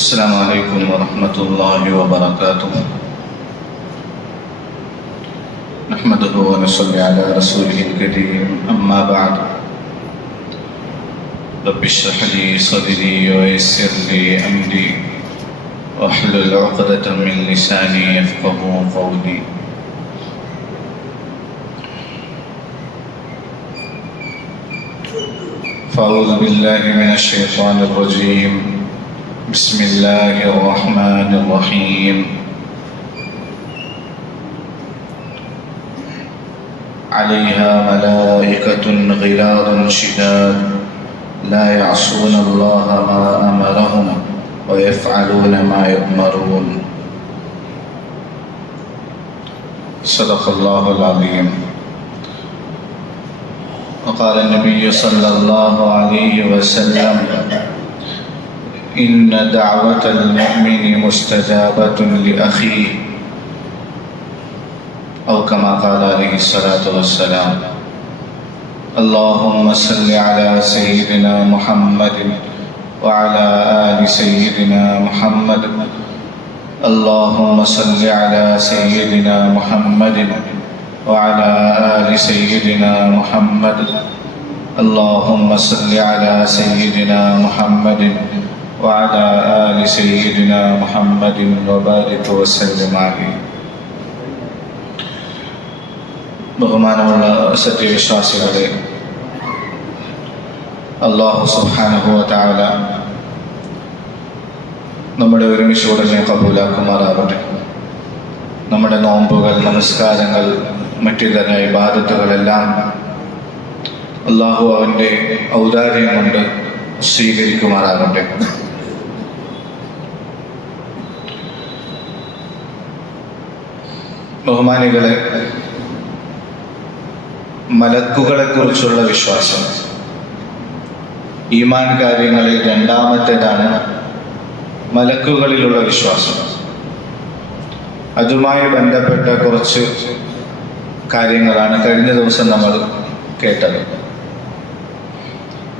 السلام عليكم ورحمة الله وبركاته. نحمده ونصلي على رسوله الكريم. أما بعد، رب اشرح لي صدري ويسر لي أمري واحلل عقدة من لساني يفقهوا قولي. فأعوذ بالله من الشيطان الرجيم. بسم الله الرحمن الرحيم. عليها ملائكة غلاظ شداد لا يعصون الله ما أمرهم ويفعلون ما يؤمرون. صدق الله العظيم. وقال النبي صلى الله عليه وسلم: إن دعوة المؤمن مستجابة لأخيه، أو كما قال عليه الصلاة والسلام. اللهم صل على سيدنا محمد وعلى آل سيدنا محمد. اللهم صل على سيدنا محمد وعلى آل سيدنا محمد. اللهم صل على سيدنا محمد وعلى آل سيدنا محمد وبارك وسلم عليه. ബഹുമാനമുള്ള സത്യവിശ്വാസികളെ, അല്ലാഹു സുബ്ഹാനഹു വ തആല നമ്മുടെ ഒരുമിച്ചുകൂടലിനെ കബൂലാക്കുമാറാകട്ടെ. നമ്മുടെ നോമ്പുകൾ, നമസ്കാരങ്ങൾ, മറ്റിതര ഇബാദത്തുകളെല്ലാം അല്ലാഹു അവൻ്റെ ഔദാര്യം കൊണ്ട് സ്വീകരിക്കുമാറാകട്ടെ. ബഹുമാനികളെ, മലക്കുകളെ കുറിച്ചുള്ള വിശ്വാസം ഈമാൻ കാര്യങ്ങളിൽ രണ്ടാമത്തേതാണ് മലക്കുകളിലുള്ള വിശ്വാസം. അതുമായി ബന്ധപ്പെട്ട കുറച്ച് കാര്യങ്ങളാണ് കഴിഞ്ഞ ദിവസം നമ്മൾ കേട്ടത്.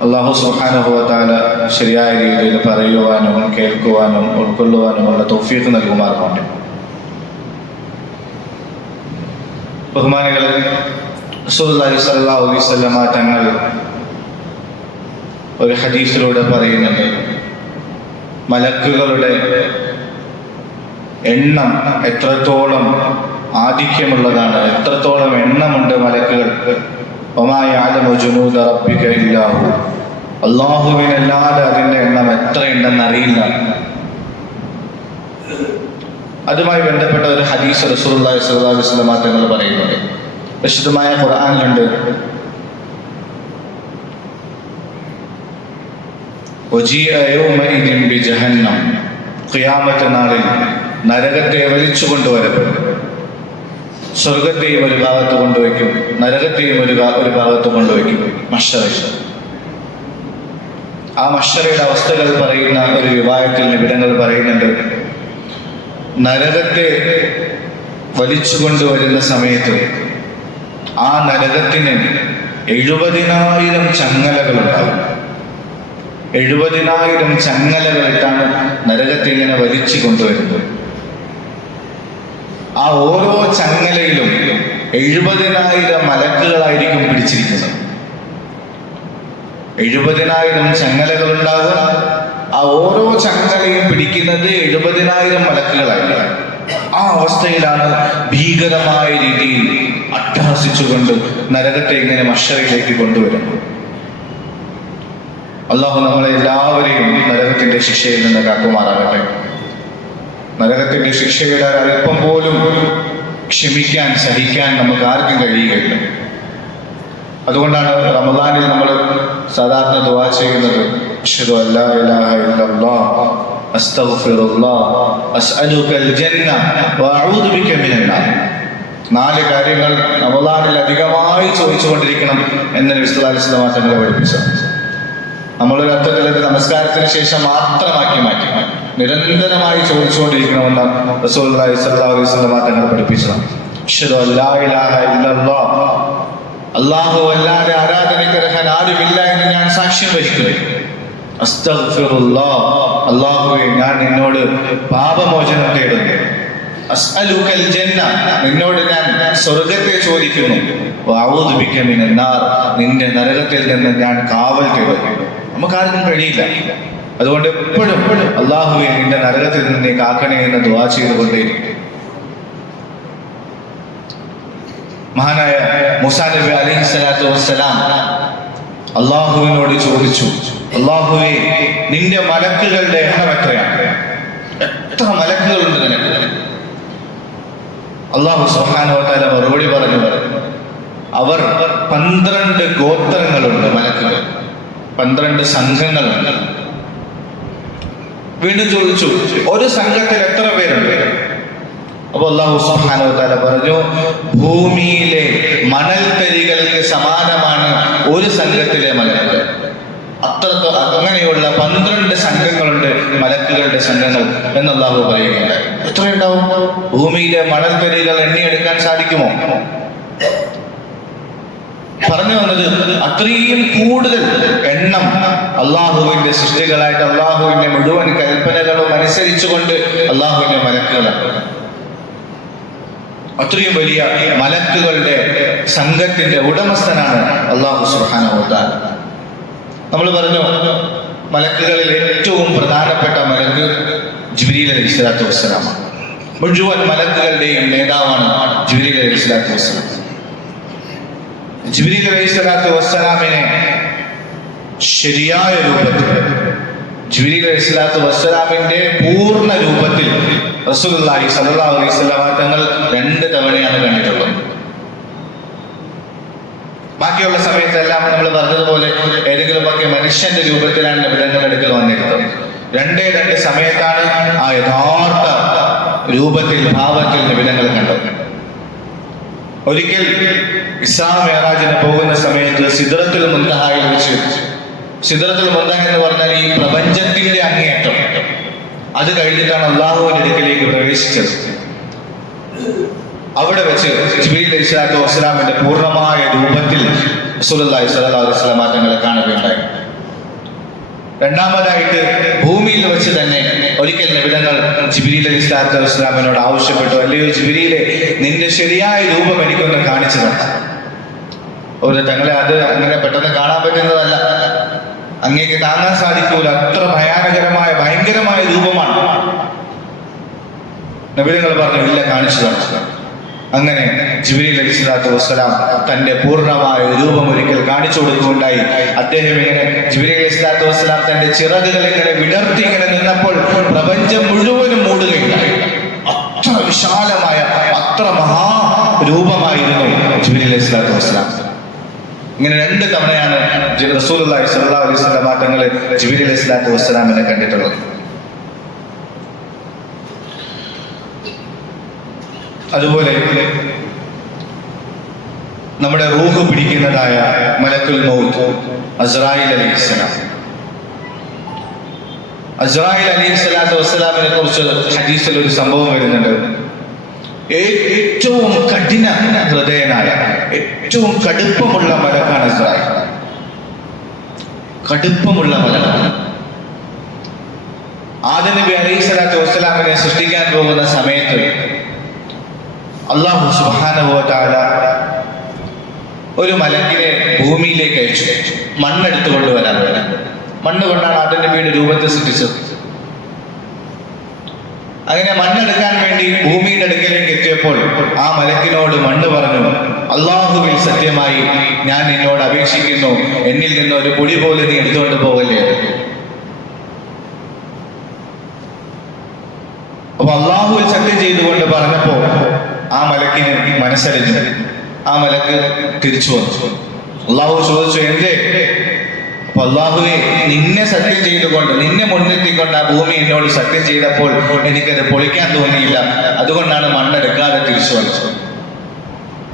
അല്ലാഹു സുബ്ഹാനഹു വ തആല ശരിയായ രീതിയിൽ പറയുവാനും കേൾക്കുവാനും ഉൾക്കൊള്ളുവാനുമുള്ള തൗഫീഖ് നൽകുമാറാകട്ടെ. ബഹുമാനികളെ, റസൂലുള്ളാഹി സ്വല്ലല്ലാഹു അലൈഹി വസല്ലമ തങ്ങൾ ഒരു ഹദീസിലൂടെ പറയുന്നുണ്ട്, മലക്കുകളുടെ എണ്ണം എത്രത്തോളം ആധിക്യമുള്ളതാണ്, എത്രത്തോളം എണ്ണമുണ്ട് മലക്കുകൾക്ക്. വമാ യഅലമു ജുനൂദ റബ്ബിക ഇല്ലാ ഹു. അല്ലാഹുവിനല്ലാതെ അതിൻ്റെ എണ്ണം എത്രയുണ്ടെന്ന് അറിയില്ല. അതുമായി ബന്ധപ്പെട്ട ഒരു ഹദീസ് റസൂലുള്ളാഹി സ്വല്ലല്ലാഹു അലൈഹി വസല്ലമ തങ്ങൾ പറയുന്നുണ്ട്. വിശുദ്ധമായ ഖുർആനിലുണ്ട്, വജീഅ യൗമഇദിൻ ബിജഹന്നം. ഖിയാമത്ത് നാളിൽ നരകത്തെ വലിച്ചു കൊണ്ടുവരപ്പെടും. സ്വർഗത്തെയും ഒരു ഭാഗത്ത് കൊണ്ടുവയ്ക്കും, നരകത്തെയും ഒരു ഭാഗത്ത് കൊണ്ടുവയ്ക്കും. മഹ്ശറിൽ ആ മഹ്ശറിയുടെ അവസ്ഥകൾ പറയുന്ന ഒരു റിവായത്തിൽ നിബിധങ്ങൾ പറയുന്നുണ്ട്, നരകത്തെ വലിച്ചു കൊണ്ടുവരുന്ന സമയത്ത് ആ നരകത്തിന് 70,000 ചങ്ങലകളുണ്ടാകും. 70,000 ചങ്ങലകളിട്ടാണ് നരകത്തെ ഇങ്ങനെ വലിച്ചു കൊണ്ടുവരുന്നത്. ആ ഓരോ ചങ്ങലയിലും 70,000 മലക്കുകളായിരിക്കും പിടിച്ചിരിക്കുന്നത്. 70,000 ചങ്ങലകളുണ്ടാകും. ആ ഓരോ ചങ്ങലയും പിടിക്കുന്നത് 70,000 മലക്കുകളായിരിക്കും. ആ അവസ്ഥയിലാണ് ഭീകരമായ രീതിയിൽ അട്ടഹസിച്ചുകൊണ്ട് നരകത്തെ ഇങ്ങനെ മഹ്ശറിലേക്ക് കൊണ്ടുവരുന്നത്. അല്ലാഹു നമ്മളെ എല്ലാവരെയും നരകത്തിന്റെ ശിക്ഷയിൽ നിന്ന് കാക്കുമാറാകട്ടെ. നരകത്തിന്റെ ശിക്ഷയുടെ അല്പം പോലും ക്ഷമിക്കാൻ, സഹിക്കാൻ നമുക്ക് ആർക്കും കഴിയുകയില്ല. അതുകൊണ്ടാണ് റമദാനിൽ നമ്മൾ സാധാരണ ദുആ ചെയ്യുന്നത്, അശ്ഹദു അല്ലാ ഇലാഹ ഇല്ലല്ലാഹ് അസ്തഗ്ഫിറുല്ലാഹ് അസ്അലുകൽ ജന്ന വഅഊദു ബിക മിനൻ നാർ. 4 കാര്യങ്ങൾ റമദാനിൽ അധികമായി ചോദിച്ചുകൊണ്ടിരിക്കണം എന്ന് നബി സല്ലല്ലാഹു അലൈഹി വസല്ലം തങ്ങളെ പഠിപ്പിച്ചു. നമ്മളൊരു അർത്ഥത്തിൽ നമസ്കാരത്തിന് ശേഷം മാത്രമാക്കി മാറ്റി നിരന്തരമായി ചോദിച്ചുകൊണ്ടിരിക്കണമെന്നാണ് റസൂലുള്ളാഹി സ്വല്ലല്ലാഹു അലൈഹി വസല്ലം തങ്ങൾ പഠിപ്പിച്ചത്. അശ്ഹദു അല്ലാ ഇലാഹ ഇല്ലല്ലാഹ്, അല്ലാഹു അല്ലാതെ ആരാധനയ്ക്ക് അർഹൻ ആരുമില്ല എന്ന് ഞാൻ സാക്ഷ്യം വഹിക്കുന്നു. അസ്തഗ്ഫിറുല്ലാഹ്, അല്ലാഹുവേ ഞാൻ നിന്നോട് പാപമോചനം തേടുന്നു. അസ്അലുകൽ ജന്ന, നിന്നോട് ഞാൻ സ്വർഗത്തെ ചോദിക്കുന്നു. വഅഊദു ബിക മിനൻ നാർ, നിന്റെ നരകത്തിൽ നിന്ന് ഞാൻ കാവൽ തേടുന്നു. നമുക്കാർക്കും കഴിയില്ല. അതുകൊണ്ട് എപ്പോഴും അല്ലാഹുവേ നിന്റെ നരകത്തിൽ നിന്ന് നീ കാക്കണേ എന്ന് ദുആ ചെയ്തുകൊണ്ടേയിരിക്കും. മഹാനായ മൂസാ നബി അലൈഹിസ്സലാത്തു വസ്സലാം അല്ലാഹുവിനോട് ചോദിച്ചു, അല്ലാഹുവേ നിന്റെ മലക്കുകളുടെ എണ്ണം എത്രയാണ്? എത്ര മലക്കുകളുണ്ട് നിനക്ക്? അല്ലാഹു സുബ്ഹാനഹു വ തആല മറുപടി പറഞ്ഞു, അവർ 12 ഗോത്രങ്ങളുണ്ട് മലക്കുകൾ, 12 സംഘങ്ങളുണ്ട്. വീണ്ടും ചോദിച്ചു, ഒരു സംഘത്തിൽ എത്ര പേരുണ്ട്? അപ്പൊ അല്ലാഹു സുബ്ഹാനഹു വ തആല പറഞ്ഞു, ഭൂമിയിലെ മണൽത്തരികൾക്ക് സമാനമാണ് ഒരു സംഘത്തിലെ മലക്കുകൾ. അങ്ങനെയുള്ള 12 സംഘങ്ങളുണ്ട് മലക്കുകളുടെ സംഘങ്ങൾ എന്ന് അല്ലാഹു പറയുകയുണ്ടായി. എത്രയുണ്ടാവും? ഭൂമിയിലെ മണൽത്തരികൾ എണ്ണിയെടുക്കാൻ സാധിക്കുമോ? പറഞ്ഞു വന്നത് അത്രയും കൂടുതൽ എണ്ണം അള്ളാഹുവിന്റെ സൃഷ്ടികളായിട്ട് അള്ളാഹുവിന്റെ മുഴുവൻ കൽപ്പനകളും അനുസരിച്ചുകൊണ്ട് അള്ളാഹുവിന്റെ മലക്കുകളാണ്. അത്രയും വലിയ മലക്കുകളുടെ സംഘത്തിന്റെ ഉടമസ്ഥനാണ് അല്ലാഹു സുബ്ഹാനഹു വ തആല. നമ്മൾ പറഞ്ഞു, മലക്കുകളിൽ ഏറ്റവും പ്രധാനപ്പെട്ട മലക്ക് ജിബ്രീൽ അലൈഹിസ്സലാത്തു വസ്സലാമാണ്. മുഴുവൻ മലക്കുകളുടെയും നേതാവാണ് ജിബ്രീൽ അലൈഹിസ്സലാത്തു വസ്സലാം. ജിബ്രീൽ അലൈഹിസ്സലാത്തു വസ്സലാമിനെ ശരിയായ രൂപത്തിൽ, ജിബ്രീൽ അലൈഹിസ്സലാത്തു വസ്സലാമിന്റെ പൂർണ്ണ രൂപത്തിൽ റസൂലുള്ളാഹി സ്വല്ലല്ലാഹു അലൈഹി വസല്ലം തങ്ങൾ 2 തവണയാണ് കണ്ടിട്ടുള്ളത്. ബാക്കിയുള്ള സമയത്തെല്ലാം നമ്മൾ പറഞ്ഞതുപോലെ ഏതെങ്കിലുമൊക്കെ മനുഷ്യന്റെ രൂപത്തിലാണ് നബിതങ്ങളുടെ അടുക്കൽ വന്നിരുന്നത്. 2 സമയത്താണ് ആ യഥാർത്ഥ രൂപത്തിൽ ഭാവത്തിൽ നബിതങ്ങൾ കണ്ടത്. ഒരിക്കൽ ഇസ്രാ മിഅ്റാജിന് പോകുന്ന സമയത്ത് സിദ്റത്തുൽ മുൻതഹയിൽ വെച്ച്, സിദ്റത്തുൽ മുൻതഹ എന്ന് പറഞ്ഞാൽ ഈ പ്രപഞ്ചത്തിന്റെ അങ്ങേയറ്റം, അത് കഴിഞ്ഞിട്ടാണ് അള്ളാഹുവിന്റെ അടുക്കലേക്ക് പ്രവേശിച്ചത്. അവിടെ വെച്ച് ജിബ്രീൽ അലൈഹിസ്സലാത്തു വസ്സലാമിന്റെ പൂർണ്ണമായ രൂപത്തിൽ റസൂലുള്ളാഹി സ്വല്ലല്ലാഹു അലൈഹി വസല്ലം തങ്ങളെ കാണുകയുണ്ടായി. രണ്ടാമതായിട്ട് ഭൂമിയിൽ വെച്ച് തന്നെ ഒരിക്കൽ നബിതങ്ങൾ ജിബ്രീൽ അലൈഹിസ്സലാത്തു വസ്സലാമിനോട് ആവശ്യപ്പെട്ടു, അല്ലയോ ജിബ്രീലെ, നിന്റെ ശരിയായ രൂപം എനിക്കൊന്ന് കാണിച്ചു തരണം. ഒരു തങ്ങളെ അത് അങ്ങനെ പെട്ടെന്ന് കാണാൻ പറ്റുന്നതല്ല, അങ്ങേക്ക് താങ്ങാൻ സാധിക്കൂല, അത്ര ഭയങ്കരമായ രൂപമാണ്. നബിതങ്ങൾ പറഞ്ഞു, ഇല്ല, കാണിച്ചു തരണം. അങ്ങനെ ജിബ്രീൽ അലൈഹിസ്സലാത്തു വസ്സലാം തന്റെ പൂർണ്ണമായ രൂപം ഒരിക്കൽ കാണിച്ചു കൊടുക്കുകയുണ്ടായി. അദ്ദേഹം ഇങ്ങനെ, ജിബ്രീൽ അലൈഹിസ്സലാത്തു വസ്സലാം തന്റെ ചിറകുകൾ ഇങ്ങനെ വിടർത്തി ഇങ്ങനെ നിന്നപ്പോൾ പ്രപഞ്ചം മുഴുവനും മൂടുകയുണ്ടായി. അത്ര വിശാലമായ, അത്ര മഹാരൂപമായിരുന്നു ജിബ്രീൽ അലൈഹിസ്സലാത്തു വസ്സലാം. ഇങ്ങനെ 2 തവണയാണ് റസൂലുള്ളാഹി സ്വല്ലല്ലാഹു അലൈഹി വസല്ലം തങ്ങൾ ജിബ്രീൽ അലൈഹിസ്സലാത്തു വസ്സലാമിനെ കണ്ടിട്ടുള്ളത്. അതുപോലെ നമ്മുടെ റൂഹ് പിടിക്കുന്നതായ മലക്കുൽ മൗത്ത് അസ്രായീൽ അലൈഹിസ്സലാം, അസ്രായീൽ അലൈഹിസ്സലാത്തു വസ്സലാമിനെ കുറിച്ച് ഹദീസിൽ ഒരു സംഭവം വരുന്നുണ്ട്. ഏറ്റവും കഠിന ഹൃദയനായ, ഏറ്റവും കടുപ്പമുള്ള മലക്കാണ് അസ്രായീൽ. കടുപ്പമുള്ള മലക്കാണ്. ആദം നബി അലൈഹിസ്സലാത്തു വസ്സലാമിനെ സൃഷ്ടിക്കാൻ പോകുന്ന സമയത്ത് അല്ലാഹു സുബ്ഹാനഹു വ തആല ഒരു മലക്കിനെ ഭൂമിയിലേക്ക് അയച്ചു, മണ്ണെടുത്തു കൊണ്ടുവരാൻ വേണ്ടി. മണ്ണ് കൊണ്ടാണ് ആദം നബിയുടെ രൂപത്തെ സൃഷ്ടിച്ചത്. അങ്ങനെ മണ്ണെടുക്കാൻ വേണ്ടി ഭൂമിയുടെ അടുക്കലേക്ക് എത്തിയപ്പോൾ ആ മലക്കിനോട് മണ്ണ് പറഞ്ഞു, അല്ലാഹുവിൽ സത്യമായി ഞാൻ നിന്നോട് അപേക്ഷിക്കുന്നു, എന്നിൽ നിന്ന് ഒരു പൊടി പോലും നീ എടുത്തുകൊണ്ട് പോകല്ലേ. അപ്പൊ അല്ലാഹുവിൽ സത്യം ചെയ്തുകൊണ്ട് പറഞ്ഞപ്പോ ആ മലക്കിന് മനസ്സറിഞ്ഞു. ആ മലക്ക് തിരിച്ചു വന്നു. അല്ലാഹു ചോദിച്ചു, എന്തേ? അപ്പൊ അല്ലാഹുവേ, നിന്നെ സത്യം ചെയ്തുകൊണ്ട്, നിന്നെ മുൻനിർത്തിക്കൊണ്ട് ആ ഭൂമി എന്നോട് സത്യം ചെയ്തപ്പോൾ എനിക്കത് പൊളിക്കാൻ തോന്നിയില്ല, അതുകൊണ്ടാണ് മണ്ണെടുക്കാതെ തിരിച്ചു വന്നത്.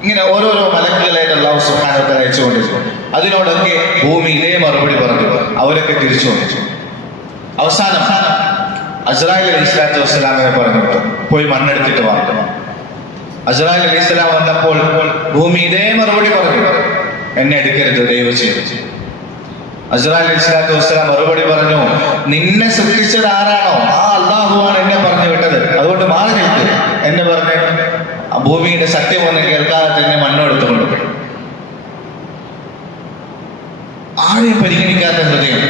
ഇങ്ങനെ ഓരോരോ മലക്കുകളായിട്ട് അല്ലാഹു സുബ്ഹാനഹു വ തആല അയച്ചുകൊണ്ടിരുന്നു. അതിനോടൊക്കെ ഭൂമി ഇതേ മറുപടി പറഞ്ഞു. അവരൊക്കെ തിരിച്ചു വന്നു. അവസാനം അസ്രായീൽ അലൈഹിസ്സലാത്തു വസ്സലാമിനെ പറഞ്ഞു, പോയി മണ്ണെടുത്തിട്ട് വാ. അസ്രായീൽ അലൈഹിസ്സലാം വന്നപ്പോൾ ഭൂമി ഇതേ മറുപടി പറഞ്ഞു, എന്നെ എടുക്കരുത്, ദയവ് ചെയ്ത്. അസ്രായിൽ അലൈഹിസ്സലാത്തു വസ്സലാം മറുപടി പറഞ്ഞു, നിന്നെ സൃഷ്ടിച്ചത് ആരാണോ ആ അള്ളാഹുവാണ് എന്നെ പറഞ്ഞു വിട്ടത്, അതുകൊണ്ട് മാറി നിൽക്ക് എന്നെ പറഞ്ഞ് ഭൂമിയുടെ സത്യമൊന്നും കേൾക്കാതെ തന്നെ മണ്ണെടുത്തുകൊണ്ട് ആരെയും പരിഗണിക്കാത്ത ഹൃദയം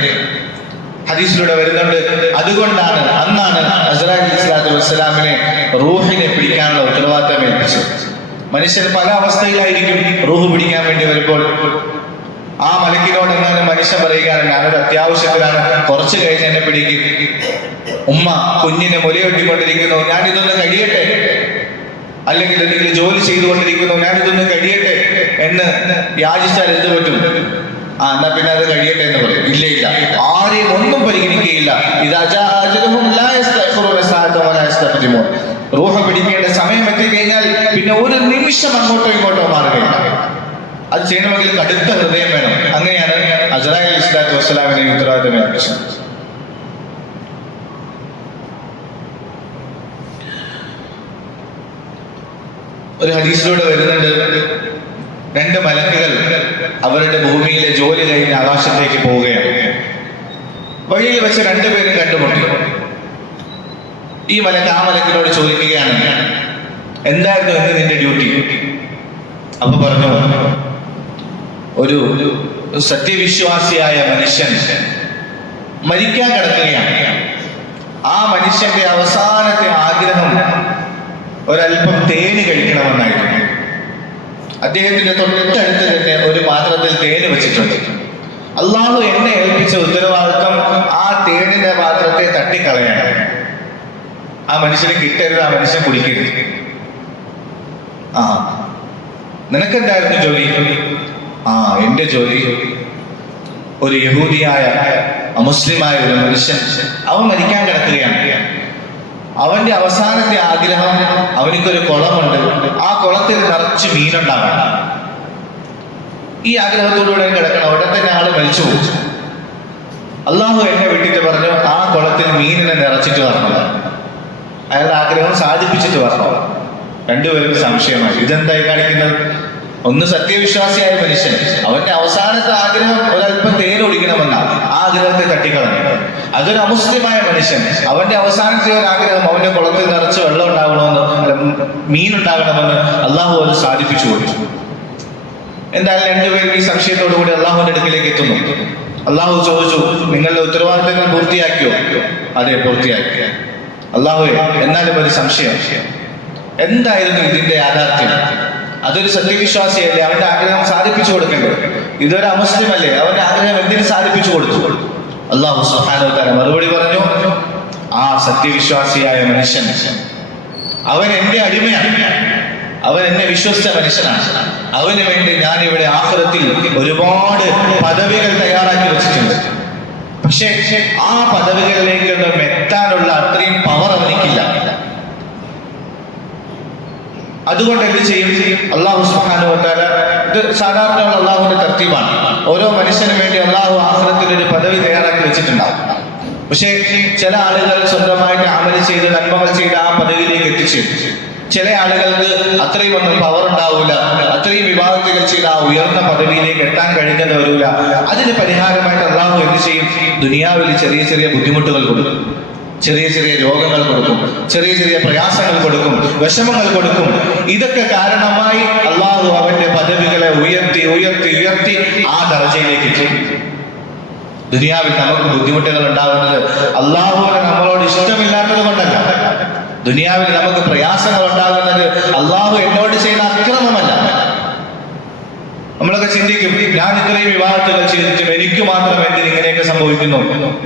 ഹദീസിലൂടെ വരുന്നുണ്ട്. അതുകൊണ്ടാണ് അന്നാണ് അസ്രായിൽ അലൈഹിസ്സലാത്തു വസ്സലാമിനെ റൂഹിനെ പിടിക്കാനുള്ള ഉത്തരവാദിത്തം ഏൽപ്പിച്ചത്. മനുഷ്യൻ പല അവസ്ഥയിലായിരിക്കും. റൂഹ് പിടിക്കാൻ വേണ്ടി വരുമ്പോൾ ആ മലക്കിനോട് എന്നാണ് മനുഷ്യൻ പറയുകയാണ്, ഞാനൊരു അത്യാവശ്യത്തിലാണ്, കുറച്ച് കഴിഞ്ഞ് എന്നെ പിടിക്കും. ഉമ്മ കുഞ്ഞിനെ മുലയൊട്ടിക്കൊണ്ടിരിക്കുന്നു, ഞാനിതൊന്ന് കഴിയട്ടെ, അല്ലെങ്കിൽ എന്തെങ്കിലും ജോലി ചെയ്തുകൊണ്ടിരിക്കുന്നു, ഞാനിതൊന്ന് കഴിയട്ടെ എന്ന് യാചിച്ചാൽ എന്ത് പറ്റും? എന്നാ പിന്നെ അത് കഴിയട്ടെ എന്ന് പറയും. ഇല്ല, ആരെയും ഒന്നും പരിഗണിക്കുകയില്ല. റൂഹ് പിടിക്കേണ്ട സമയം എത്തിക്കഴിഞ്ഞാൽ പിന്നെ ഒരു നിമിഷം അങ്ങോട്ടോ ഇങ്ങോട്ടോ മാറുകയില്ല. അത് ചെയ്യണമെങ്കിൽ കടുത്ത ഹൃദയം വേണം. അങ്ങനെയാണ് അസ്രായിൽ അലൈഹിസ്സലാത്തു വസ്സലാമിനെ ഉത്തരവാദിത്തം ഏൽപ്പിച്ചത്. ഒരു ഹദീസിലൂടെ വരുന്നുണ്ട്, രണ്ട് മലക്കുകൾ അവരുടെ ഭൂമിയിലെ ജോലി കഴിഞ്ഞ് ആകാശത്തേക്ക് പോവുകയാണ്. വഴിയിൽ വെച്ച് രണ്ടുപേരും കണ്ടുമുട്ടി. ഈ മലക്ക് ആ മലക്കിനോട് ചോദിക്കുകയാണ്, എന്തായിരുന്നു എന്ന് നിന്റെ ഡ്യൂട്ടി? അപ്പൊ പറഞ്ഞു, ഒരു സത്യവിശ്വാസിയായ മനുഷ്യൻ മരിക്കാൻ കിടക്കുകയാണ്. ആ മനുഷ്യന്റെ അവസാനത്തെ ആഗ്രഹം ഒരല്പം തേന് കഴിക്കണമെന്നായിരുന്നു. അദ്ദേഹത്തിന്റെ തൊട്ടടുത്ത് തന്നെ ഒരു പാത്രത്തിൽ തേന് വെച്ചിട്ടുണ്ട്. അള്ളാഹു എന്നെ ഏൽപ്പിച്ച ഉത്തരവാദിത്വം ആ തേനിന്റെ പാത്രത്തെ തട്ടിക്കളയാണ്. ആ മനുഷ്യന് കിട്ടരുത്, ആ മനുഷ്യൻ കുടിക്കരുത്. നിനക്കെന്തായിരുന്നു ജോലി? എന്റെ ജോലി ഒരു യഹൂദിയായ അമുസ്ലിമായ ഒരു മനുഷ്യൻ, അവൻ മരിക്കാൻ കിടക്കുകയാണ്. അവന്റെ അവസാനത്തെ ആഗ്രഹം, അവനിക്കൊരു കുളമുണ്ട്, ആ കുളത്തിൽ നിറച്ച് മീനുണ്ടാകണം. ഈ ആഗ്രഹത്തോടുകൂടെ കിടക്കണം. അവിടെ തന്നെ ആള് മരിച്ചു പോകും. അള്ളാഹു എന്നെ വിട്ടിട്ട് പറഞ്ഞു, ആ കുളത്തിൽ മീനിനെ നിറച്ചിട്ട് വരണം, അയാളുടെ ആഗ്രഹം സാധിപ്പിച്ചിട്ട് വരണം. രണ്ടുപേരും സംശയമായി, ഇതെന്തായി കാണിക്കുന്നത്? ഒന്ന് സത്യവിശ്വാസിയായ മനുഷ്യൻ, അവന്റെ അവസാനത്തെ ആഗ്രഹം ഒരല്പം തേൻ ഒടിക്കണമെന്നാണ്, ആ ആഗ്രഹത്തെ തട്ടിക്കളഞ്ഞു. അതൊരു അമുസ്ലിമായ മനുഷ്യൻ, അവന്റെ അവസാനത്തെ ഒരു ആഗ്രഹം അവന്റെ കുളത്തിൽ നിറച്ച് വെള്ളം ഉണ്ടാകണമെന്ന്, മീൻ ഉണ്ടാകണമെന്ന് അള്ളാഹു അത് സാധിപ്പിച്ചു കൊടുത്തു. എന്തായാലും രണ്ടുപേരും ഈ സംശയത്തോടുകൂടി അള്ളാഹുവിന്റെ അടുക്കിലേക്ക് എത്തുന്നു. അള്ളാഹു ചോദിച്ചു, നിങ്ങളുടെ ഉത്തരവാദിത്തങ്ങൾ പൂർത്തിയാക്കിയോ? അതെ, പൂർത്തിയാക്കി. അള്ളാഹുവേ, എന്നാലും ഒരു സംശയം, എന്തായിരുന്നു ഇതിന്റെ യാഥാർത്ഥ്യം? അതൊരു സത്യവിശ്വാസിയല്ലേ, അവന്റെ ആഗ്രഹം സാധിപ്പിച്ചു കൊടുക്കേണ്ടത്. ഇതൊരു അമുസ്ലിം അല്ലേ, അവന്റെ ആഗ്രഹം എന്തിനു സാധിപ്പിച്ചു കൊടുത്തു? അല്ലാഹു സുബ്ഹാനഹു വ തആല മറുപടി പറഞ്ഞു, ആ സത്യവിശ്വാസിയായ മനുഷ്യൻ അവൻ എന്റെ അടിമയാണ്, അവൻ എന്നെ വിശ്വസിച്ച മനുഷ്യനാണ്. അവന് വേണ്ടി ഞാൻ ഇവിടെ ആഖിറത്തിൽ ഒരുപാട് പദവികൾ തയ്യാറാക്കി വെച്ചിട്ടുണ്ട്. പക്ഷേ ആ പദവികളിലേക്കൊന്നും എത്താനുള്ള അത്രയും പവർ അവനിക്കില്ല. അതുകൊണ്ട് എന്ത് ചെയ്യും? അല്ലാഹു സുബ്ഹാനഹു വ തആല, ഇത് സാധാരണ അള്ളാഹുവിന്റെ തർത്തീബാണ്. ഓരോ മനുഷ്യന് വേണ്ടി അള്ളാഹു ആഖിറത്തിൽ ഒരു പദവി തയ്യാറാക്കി വെച്ചിട്ടുണ്ടാവും. പക്ഷേ ചില ആളുകൾ സ്വന്തമായിട്ട് അമൽ ചെയ്ത് നന്മകൾ ചെയ്ത് ആ പദവിയിലേക്ക് എത്തിച്ചേരും. ചില ആളുകൾക്ക് അത്രയും ഒന്നും പവർ ഉണ്ടാവില്ല, അത്രയും വിവാദത്തുകൾ ചെയ്ത് ആ ഉയർന്ന പദവിയിലേക്ക് എത്താൻ കഴിഞ്ഞെന്ന് വരില്ല. അതിന് പരിഹാരമായിട്ട് അള്ളാഹു എന്ത് ചെയ്യും? ദുനിയാവിൽ ചെറിയ ചെറിയ ബുദ്ധിമുട്ടുകൾ കൊടുക്കും, ചെറിയ ചെറിയ രോഗങ്ങൾ കൊടുക്കും, ചെറിയ ചെറിയ പ്രയാസങ്ങൾ കൊടുക്കും, വിഷമങ്ങൾ കൊടുക്കും. ഇതൊക്കെ കാരണമായി അള്ളാഹു അവന്റെ പദവികളെ ഉയർത്തി ഉയർത്തി ഉയർത്തി ആ ദർജയിലേക്ക് എത്തും. ദുനിയാവിൽ നമുക്ക് ബുദ്ധിമുട്ടുകൾ ഉണ്ടാകുന്നത് അള്ളാഹുവിന് നമ്മളോട് ഇഷ്ടമില്ലാത്തത് കൊണ്ടല്ല. ദുനിയാവിൽ നമുക്ക് പ്രയാസങ്ങൾ ഉണ്ടാകുന്നത് അള്ളാഹു എന്നോട് ചെയ്ത അക്രമമല്ല. നമ്മളൊക്കെ ചിന്തിക്കും, ഞാൻ ഇത്രയും വിവാഹത്തുകൾ ചെയ്തിട്ടും എനിക്ക് മാത്രം എന്തിന് ഇങ്ങനെയൊക്കെ സംഭവിക്കുന്നു?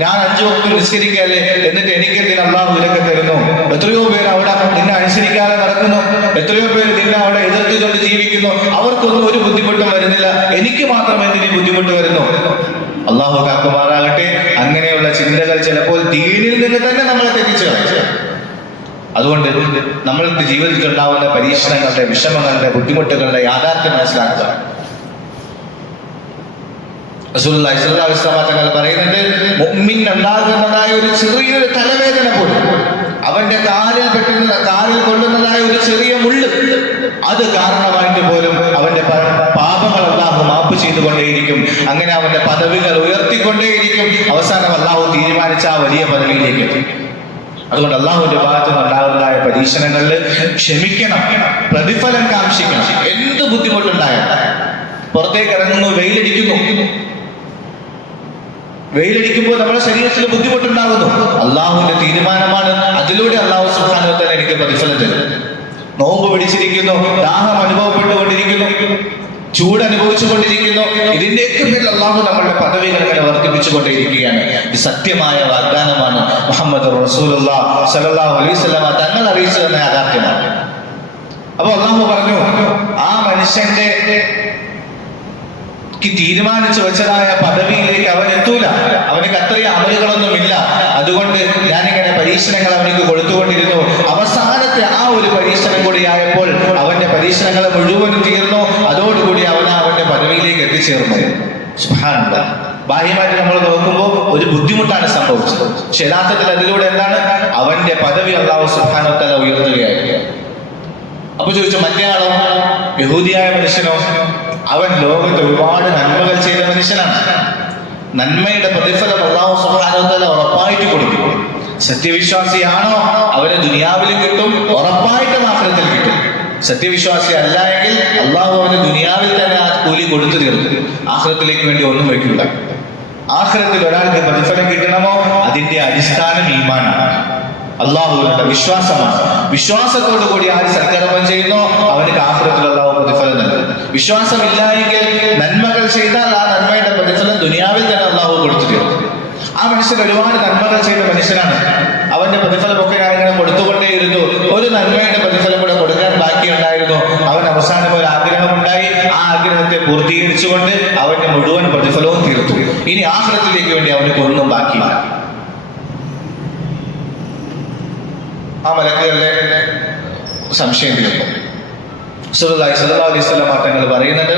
ഞാൻ 5 വക്ത് നിസ്കരിക്കല്ലേ, എന്നിട്ട് എനിക്കെന്തിന് അള്ളാഹു ഇതൊക്കെ തരുന്നു? എത്രയോ പേര് അവിടെ നിന്നെ അനുസരിക്കാതെ നടക്കുന്നു, എത്രയോ പേര് നിന്നെ അവിടെ എതിർത്തുകൊണ്ട് ജീവിക്കുന്നു, അവർക്കൊന്നും ഒരു ബുദ്ധിമുട്ടും വരുന്നില്ല, എനിക്ക് മാത്രം എന്തിന് ബുദ്ധിമുട്ട് വരുന്നു? അള്ളാഹു കാക്കുമാറാകട്ടെ. അങ്ങനെയുള്ള ചിന്തകൾ ചിലപ്പോൾ ദീനിൽ നിന്ന് തന്നെ നമ്മളെ തെറ്റിച്ചു കളയും. അതുകൊണ്ട് നമ്മൾക്ക് ജീവിതത്തിൽ ഉണ്ടാവുന്ന പരീക്ഷണങ്ങളുടെ, വിഷമങ്ങളുടെ, ബുദ്ധിമുട്ടുകളുടെ യാഥാർത്ഥ്യം മനസ്സിലാക്കുക. റസൂലുള്ളാഹി സ്വല്ലല്ലാഹു അലൈഹി വസല്ലം തങ്ങൾ പറയുന്നുണ്ട്, മുഅ്മിൻ ഉണ്ടാകുന്നതായ ഒരു ചെറിയൊരു തലവേദന പോലും, അവന്റെ കാലിൽ കൊള്ളുന്നതായ ഒരു ചെറിയ മുള്ള്, അത് കാരണമായിട്ട് പോലും അവന്റെ പാപങ്ങൾ അല്ലാഹു മാപ്പ് ചെയ്തുകൊണ്ടേയിരിക്കും. അങ്ങനെ അവന്റെ പദവികൾ ഉയർത്തി ഇറക്കിക്കൊണ്ടേയിരിക്കും. അവസാനം അള്ളാഹു തീരുമാനിച്ച ആ വലിയ പദവിയിലേക്ക് എത്തി. അതുകൊണ്ട് അള്ളാഹുവിന്റെ ഭാഗത്ത് നിന്നുണ്ടാകുന്നതായ പരീക്ഷണങ്ങളിൽ ക്ഷമിക്കണം, പ്രതിഫലം കാക്ഷിക്കണം. എന്ത് ബുദ്ധിമുട്ടുണ്ടായാലും പുറത്തേക്ക് ഇറങ്ങുന്നു, വെയിലടിക്കുമ്പോൾ നമ്മുടെ ശരീരത്തിൽ ബുദ്ധിമുട്ടുണ്ടാകുന്നു. അള്ളാഹുവിന്റെ തീരുമാനമാണ്. അതിലൂടെ അള്ളാഹു സുബ്ഹാനഹു വ തആല എനിക്ക് പ്രതിഫലം തരും. നോമ്പ് പിടിച്ചിരിക്കുന്നു, ദാഹം അനുഭവപ്പെട്ടുകൊണ്ടിരിക്കുന്നു, ചൂട് അനുഭവിച്ചുകൊണ്ടിരിക്കുന്നു. ഇതിന്റെയൊക്കെ പേരിൽ അള്ളാഹു നമ്മളുടെ പദവികൾ ഇങ്ങനെ വർദ്ധിപ്പിച്ചുകൊണ്ടേയിരിക്കുകയാണ്. ഇത് സത്യമായ വാഗ്ദാനമാണ്. മുഹമ്മദ് റസൂലുള്ളാഹി സ്വല്ലല്ലാഹു അലൈഹി വസല്ലം തങ്ങൾ അറിയിച്ചു തന്ന യാഥാർത്ഥ്യമാണ്. അപ്പൊ അള്ളാഹു പറഞ്ഞു, ആ മനുഷ്യന്റെ തീരുമാനിച്ചു വെച്ചതായ പദവിയിലേക്ക് അവൻ എത്തൂല. അവനക്ക് അത്രയും അമലുകളൊന്നുമില്ല. അതുകൊണ്ട് ഞാനിങ്ങനെ പരീക്ഷണങ്ങൾ അവനക്ക് കൊടുത്തുകൊണ്ടിരുന്നു. അവസാനത്തെ ആ ഒരു പരീക്ഷണം കൂടി ആയപ്പോൾ അവന്റെ പരീക്ഷണങ്ങൾ മുഴുവനും തീർന്നു. അതോടുകൂടി അവന്റെ പദവിയിലേക്ക് എത്തിച്ചേർന്നു. സുബ്ഹാനല്ലാഹ്. ബാഹ്യമായിട്ട് നമ്മൾ നോക്കുമ്പോൾ ഒരു ബുദ്ധിമുട്ടാണ് സംഭവിച്ചത്. പക്ഷെ യഥാർത്ഥത്തിൽ അതിലൂടെ എന്താണ്? അവന്റെ പദവി അല്ലാഹു സുബ്ഹാനഹു വ തആല ഉയർത്തുകയായിരുന്നു. അപ്പൊ ചോദിച്ചു, മറ്റേ ആളോ, യഹൂദിയായ മനുഷ്യനോ? അവൻ ലോകത്ത് ഒരുപാട് നന്മകൾ ചെയ്ത മനുഷ്യനാണ്. നന്മയുടെ പ്രതിഫലം അല്ലാഹു സുബ്ഹാനഹു വ തആല ഉറപ്പായിട്ട് കൊടുക്കും. സത്യവിശ്വാസിയാണോ, അവന് ദുനിയാവിലും കിട്ടും, ഉറപ്പായിട്ടും ആഖിറത്തിൽ കിട്ടും. സത്യവിശ്വാസി അല്ല എങ്കിൽ അള്ളാഹു അവന് ദുനിയാവിൽ തന്നെ ആ കൂലി കൊടുത്തു തീർക്കും. ആഖിറത്തിലേക്ക് വേണ്ടി ഒന്നും വയ്ക്കില്ല. ആഖിറത്തിൽ ഒരാൾക്ക് പ്രതിഫലം കിട്ടണമോ, അതിന്റെ അടിസ്ഥാനം ഈമാനാണ്, അള്ളാഹുവിനുള്ള വിശ്വാസമാണ്. വിശ്വാസത്തോടു കൂടി ആര് സൽക്കർമ്മം ചെയ്യുന്നോ അവന് ആഖിറത്തിൽ അള്ളാഹു പ്രതിഫലം നൽകും. വിശ്വാസമില്ല എങ്കിൽ നന്മകൾ ചെയ്താൽ ആ നന്മയുടെ പ്രതിഫലം ദുനിയാവിൽ തന്നെ അള്ളാഹു കൊടുത്തു തീർക്കും. ആ മനുഷ്യൻ ഒരുപാട് നന്മകൾ ചെയ്ത മനുഷ്യനാണ്. അവന്റെ പ്രതിഫലമൊക്കെ ഞാനിങ്ങനെ കൊടുത്തുകൊണ്ടേയിരുന്നു. ഒരു നന്മയുടെ പ്രതിഫലം കൂടെ കൊടുക്കാൻ ബാക്കിയുണ്ടായിരുന്നു. അവൻ അവസാനം ഒരു ആഗ്രഹമുണ്ടായി. ആ ആഗ്രഹത്തെ പൂർത്തീകരിച്ചുകൊണ്ട് അവന്റെ മുഴുവൻ പ്രതിഫലവും തീർത്തു. ഇനി ആഖിറത്തിലേക്ക് വേണ്ടി അവനക്ക് ഒന്നും ബാക്കിയില്ല. ആ മലക്കുകളുടെ സംശയം തീർന്നു. റസൂലുള്ളാഹി സ്വല്ലല്ലാഹു അലൈഹി വസല്ലം തങ്ങൾ പറയുന്നത്,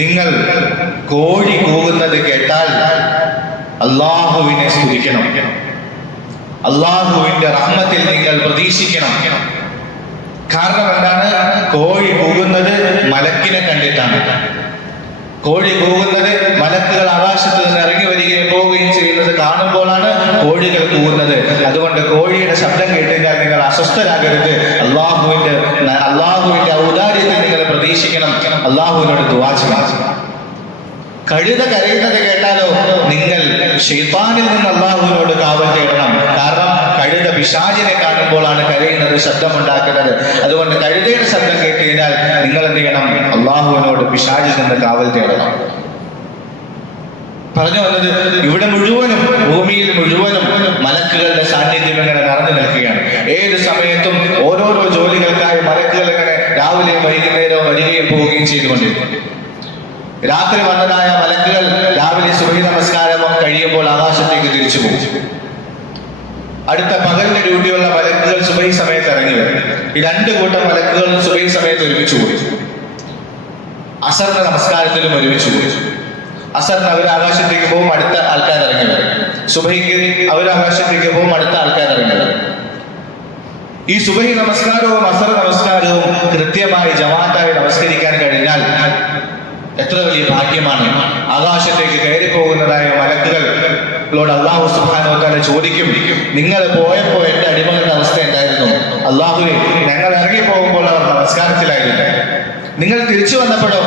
നിങ്ങൾ കോഴി കൂകുന്നത് കേട്ടാൽ അള്ളാഹുവിനെ സ്തുതിക്കണം, അള്ളാഹുവിന്റെ റഹ്മത്തിൽ നിങ്ങൾ പ്രതീക്ഷിക്കണം. കാരണം എന്താണ്? കോഴി കൂകുന്നത് മലക്കിനെ കണ്ടിട്ടാണ്. കോഴി കൂകുന്നത് മലക്കുകൾ ആകാശത്ത് നിന്ന് ഇറങ്ങി വരികയും പോവുകയും ചെയ്യുന്നത് കാണുമ്പോഴാണ് കോഴികൾ കൂകുന്നത്. അതുകൊണ്ട് കോഴിയുടെ ശബ്ദം കേട്ടുകഴിഞ്ഞാൽ നിങ്ങൾ അസ്വസ്ഥരാകരുത്. അള്ളാഹുവിന്റെ ഔദാര്യത്തിൽ നിങ്ങൾ പ്രതീക്ഷിക്കണം, അള്ളാഹുവിനോട് ദുആ ചെയ്യണം. കഴുത കരയുന്നത് കേട്ടാലോ, നിങ്ങൾ ശൈത്താനിൽ നിന്ന് അള്ളാഹുവിനോട് കാവൽ തേടണം. കാരണം കഴുത പിശാചിനെ കാണുമ്പോഴാണ് കരയുന്നത്, ശബ്ദമുണ്ടാക്കുന്നത്. അതുകൊണ്ട് കഴുതയുടെ ശബ്ദം കേട്ട് കഴിഞ്ഞാൽ നിങ്ങൾ എന്ത് ചെയ്യണം? അള്ളാഹുവിനോട് പിശാചിൽ നിന്ന് കാവൽ തേടണം. പറഞ്ഞു വന്നത്, ഇവിടെ മുഴുവനും, ഭൂമിയിൽ മുഴുവനും മലക്കുകളുടെ സാന്നിധ്യം ഇങ്ങനെ നിറഞ്ഞു നിൽക്കുകയാണ്. ഏത് സമയത്തും ഓരോരോ ജോലികൾക്കായി മലക്കുകൾ ഇങ്ങനെ രാവിലെയും വൈകുന്നേരവും വരികയും പോവുകയും ചെയ്തുകൊണ്ടിരിക്കും. രാത്രി വന്നതായ മലക്കുകൾ രാവിലെ സുബഹി നമസ്കാരം കഴിയുമ്പോൾ ആകാശത്തേക്ക് തിരിച്ചു പോകും. അടുത്ത പകലിന്റെ ഡ്യൂട്ടിയുള്ള മലക്കുകൾ സുബഹി സമയത്ത് ഇറങ്ങി വരും. ഈ രണ്ട് കൂട്ടം മലക്കുകൾ സുബഹി സമയത്ത് ഒരുമിച്ച് പോയി. അസറിന്റെ നമസ്കാരത്തിലും ഒരുമിച്ച് പോയി. അസറിന് അവർ ആകാശത്തേക്ക് പോകും, അടുത്ത ആൾക്കാർ ഇറങ്ങി വരും. സുബഹിക്ക് അവർ ആകാശത്തേക്ക് പോകും, അടുത്ത ആൾക്കാർ ഇറങ്ങി വരും. ഈ സുബഹി നമസ്കാരവും അസർ നമസ്കാരവും കൃത്യമായി ജമാഅത്തായി നമസ്കരിക്കാൻ കഴിഞ്ഞാൽ എത്ര വലിയ ഭാഗ്യമാണ്. ആകാശത്തേക്ക് കയറി പോകുന്നതായ മലക്കുകളോട് അല്ലാഹു സുബ്ഹാനഹു വ തആല ചോദിക്കും, നിങ്ങൾ പോയപ്പോൾ എന്റെ അടിമകളുടെ അവസ്ഥ എന്തായിരുന്നു? അല്ലാഹുവേ, ഞങ്ങൾ ഇറങ്ങി പോകുമ്പോൾ അവർ നമസ്കാരത്തിലായിരുന്നു. നിങ്ങൾ തിരിച്ചു വന്നപ്പോഴോ,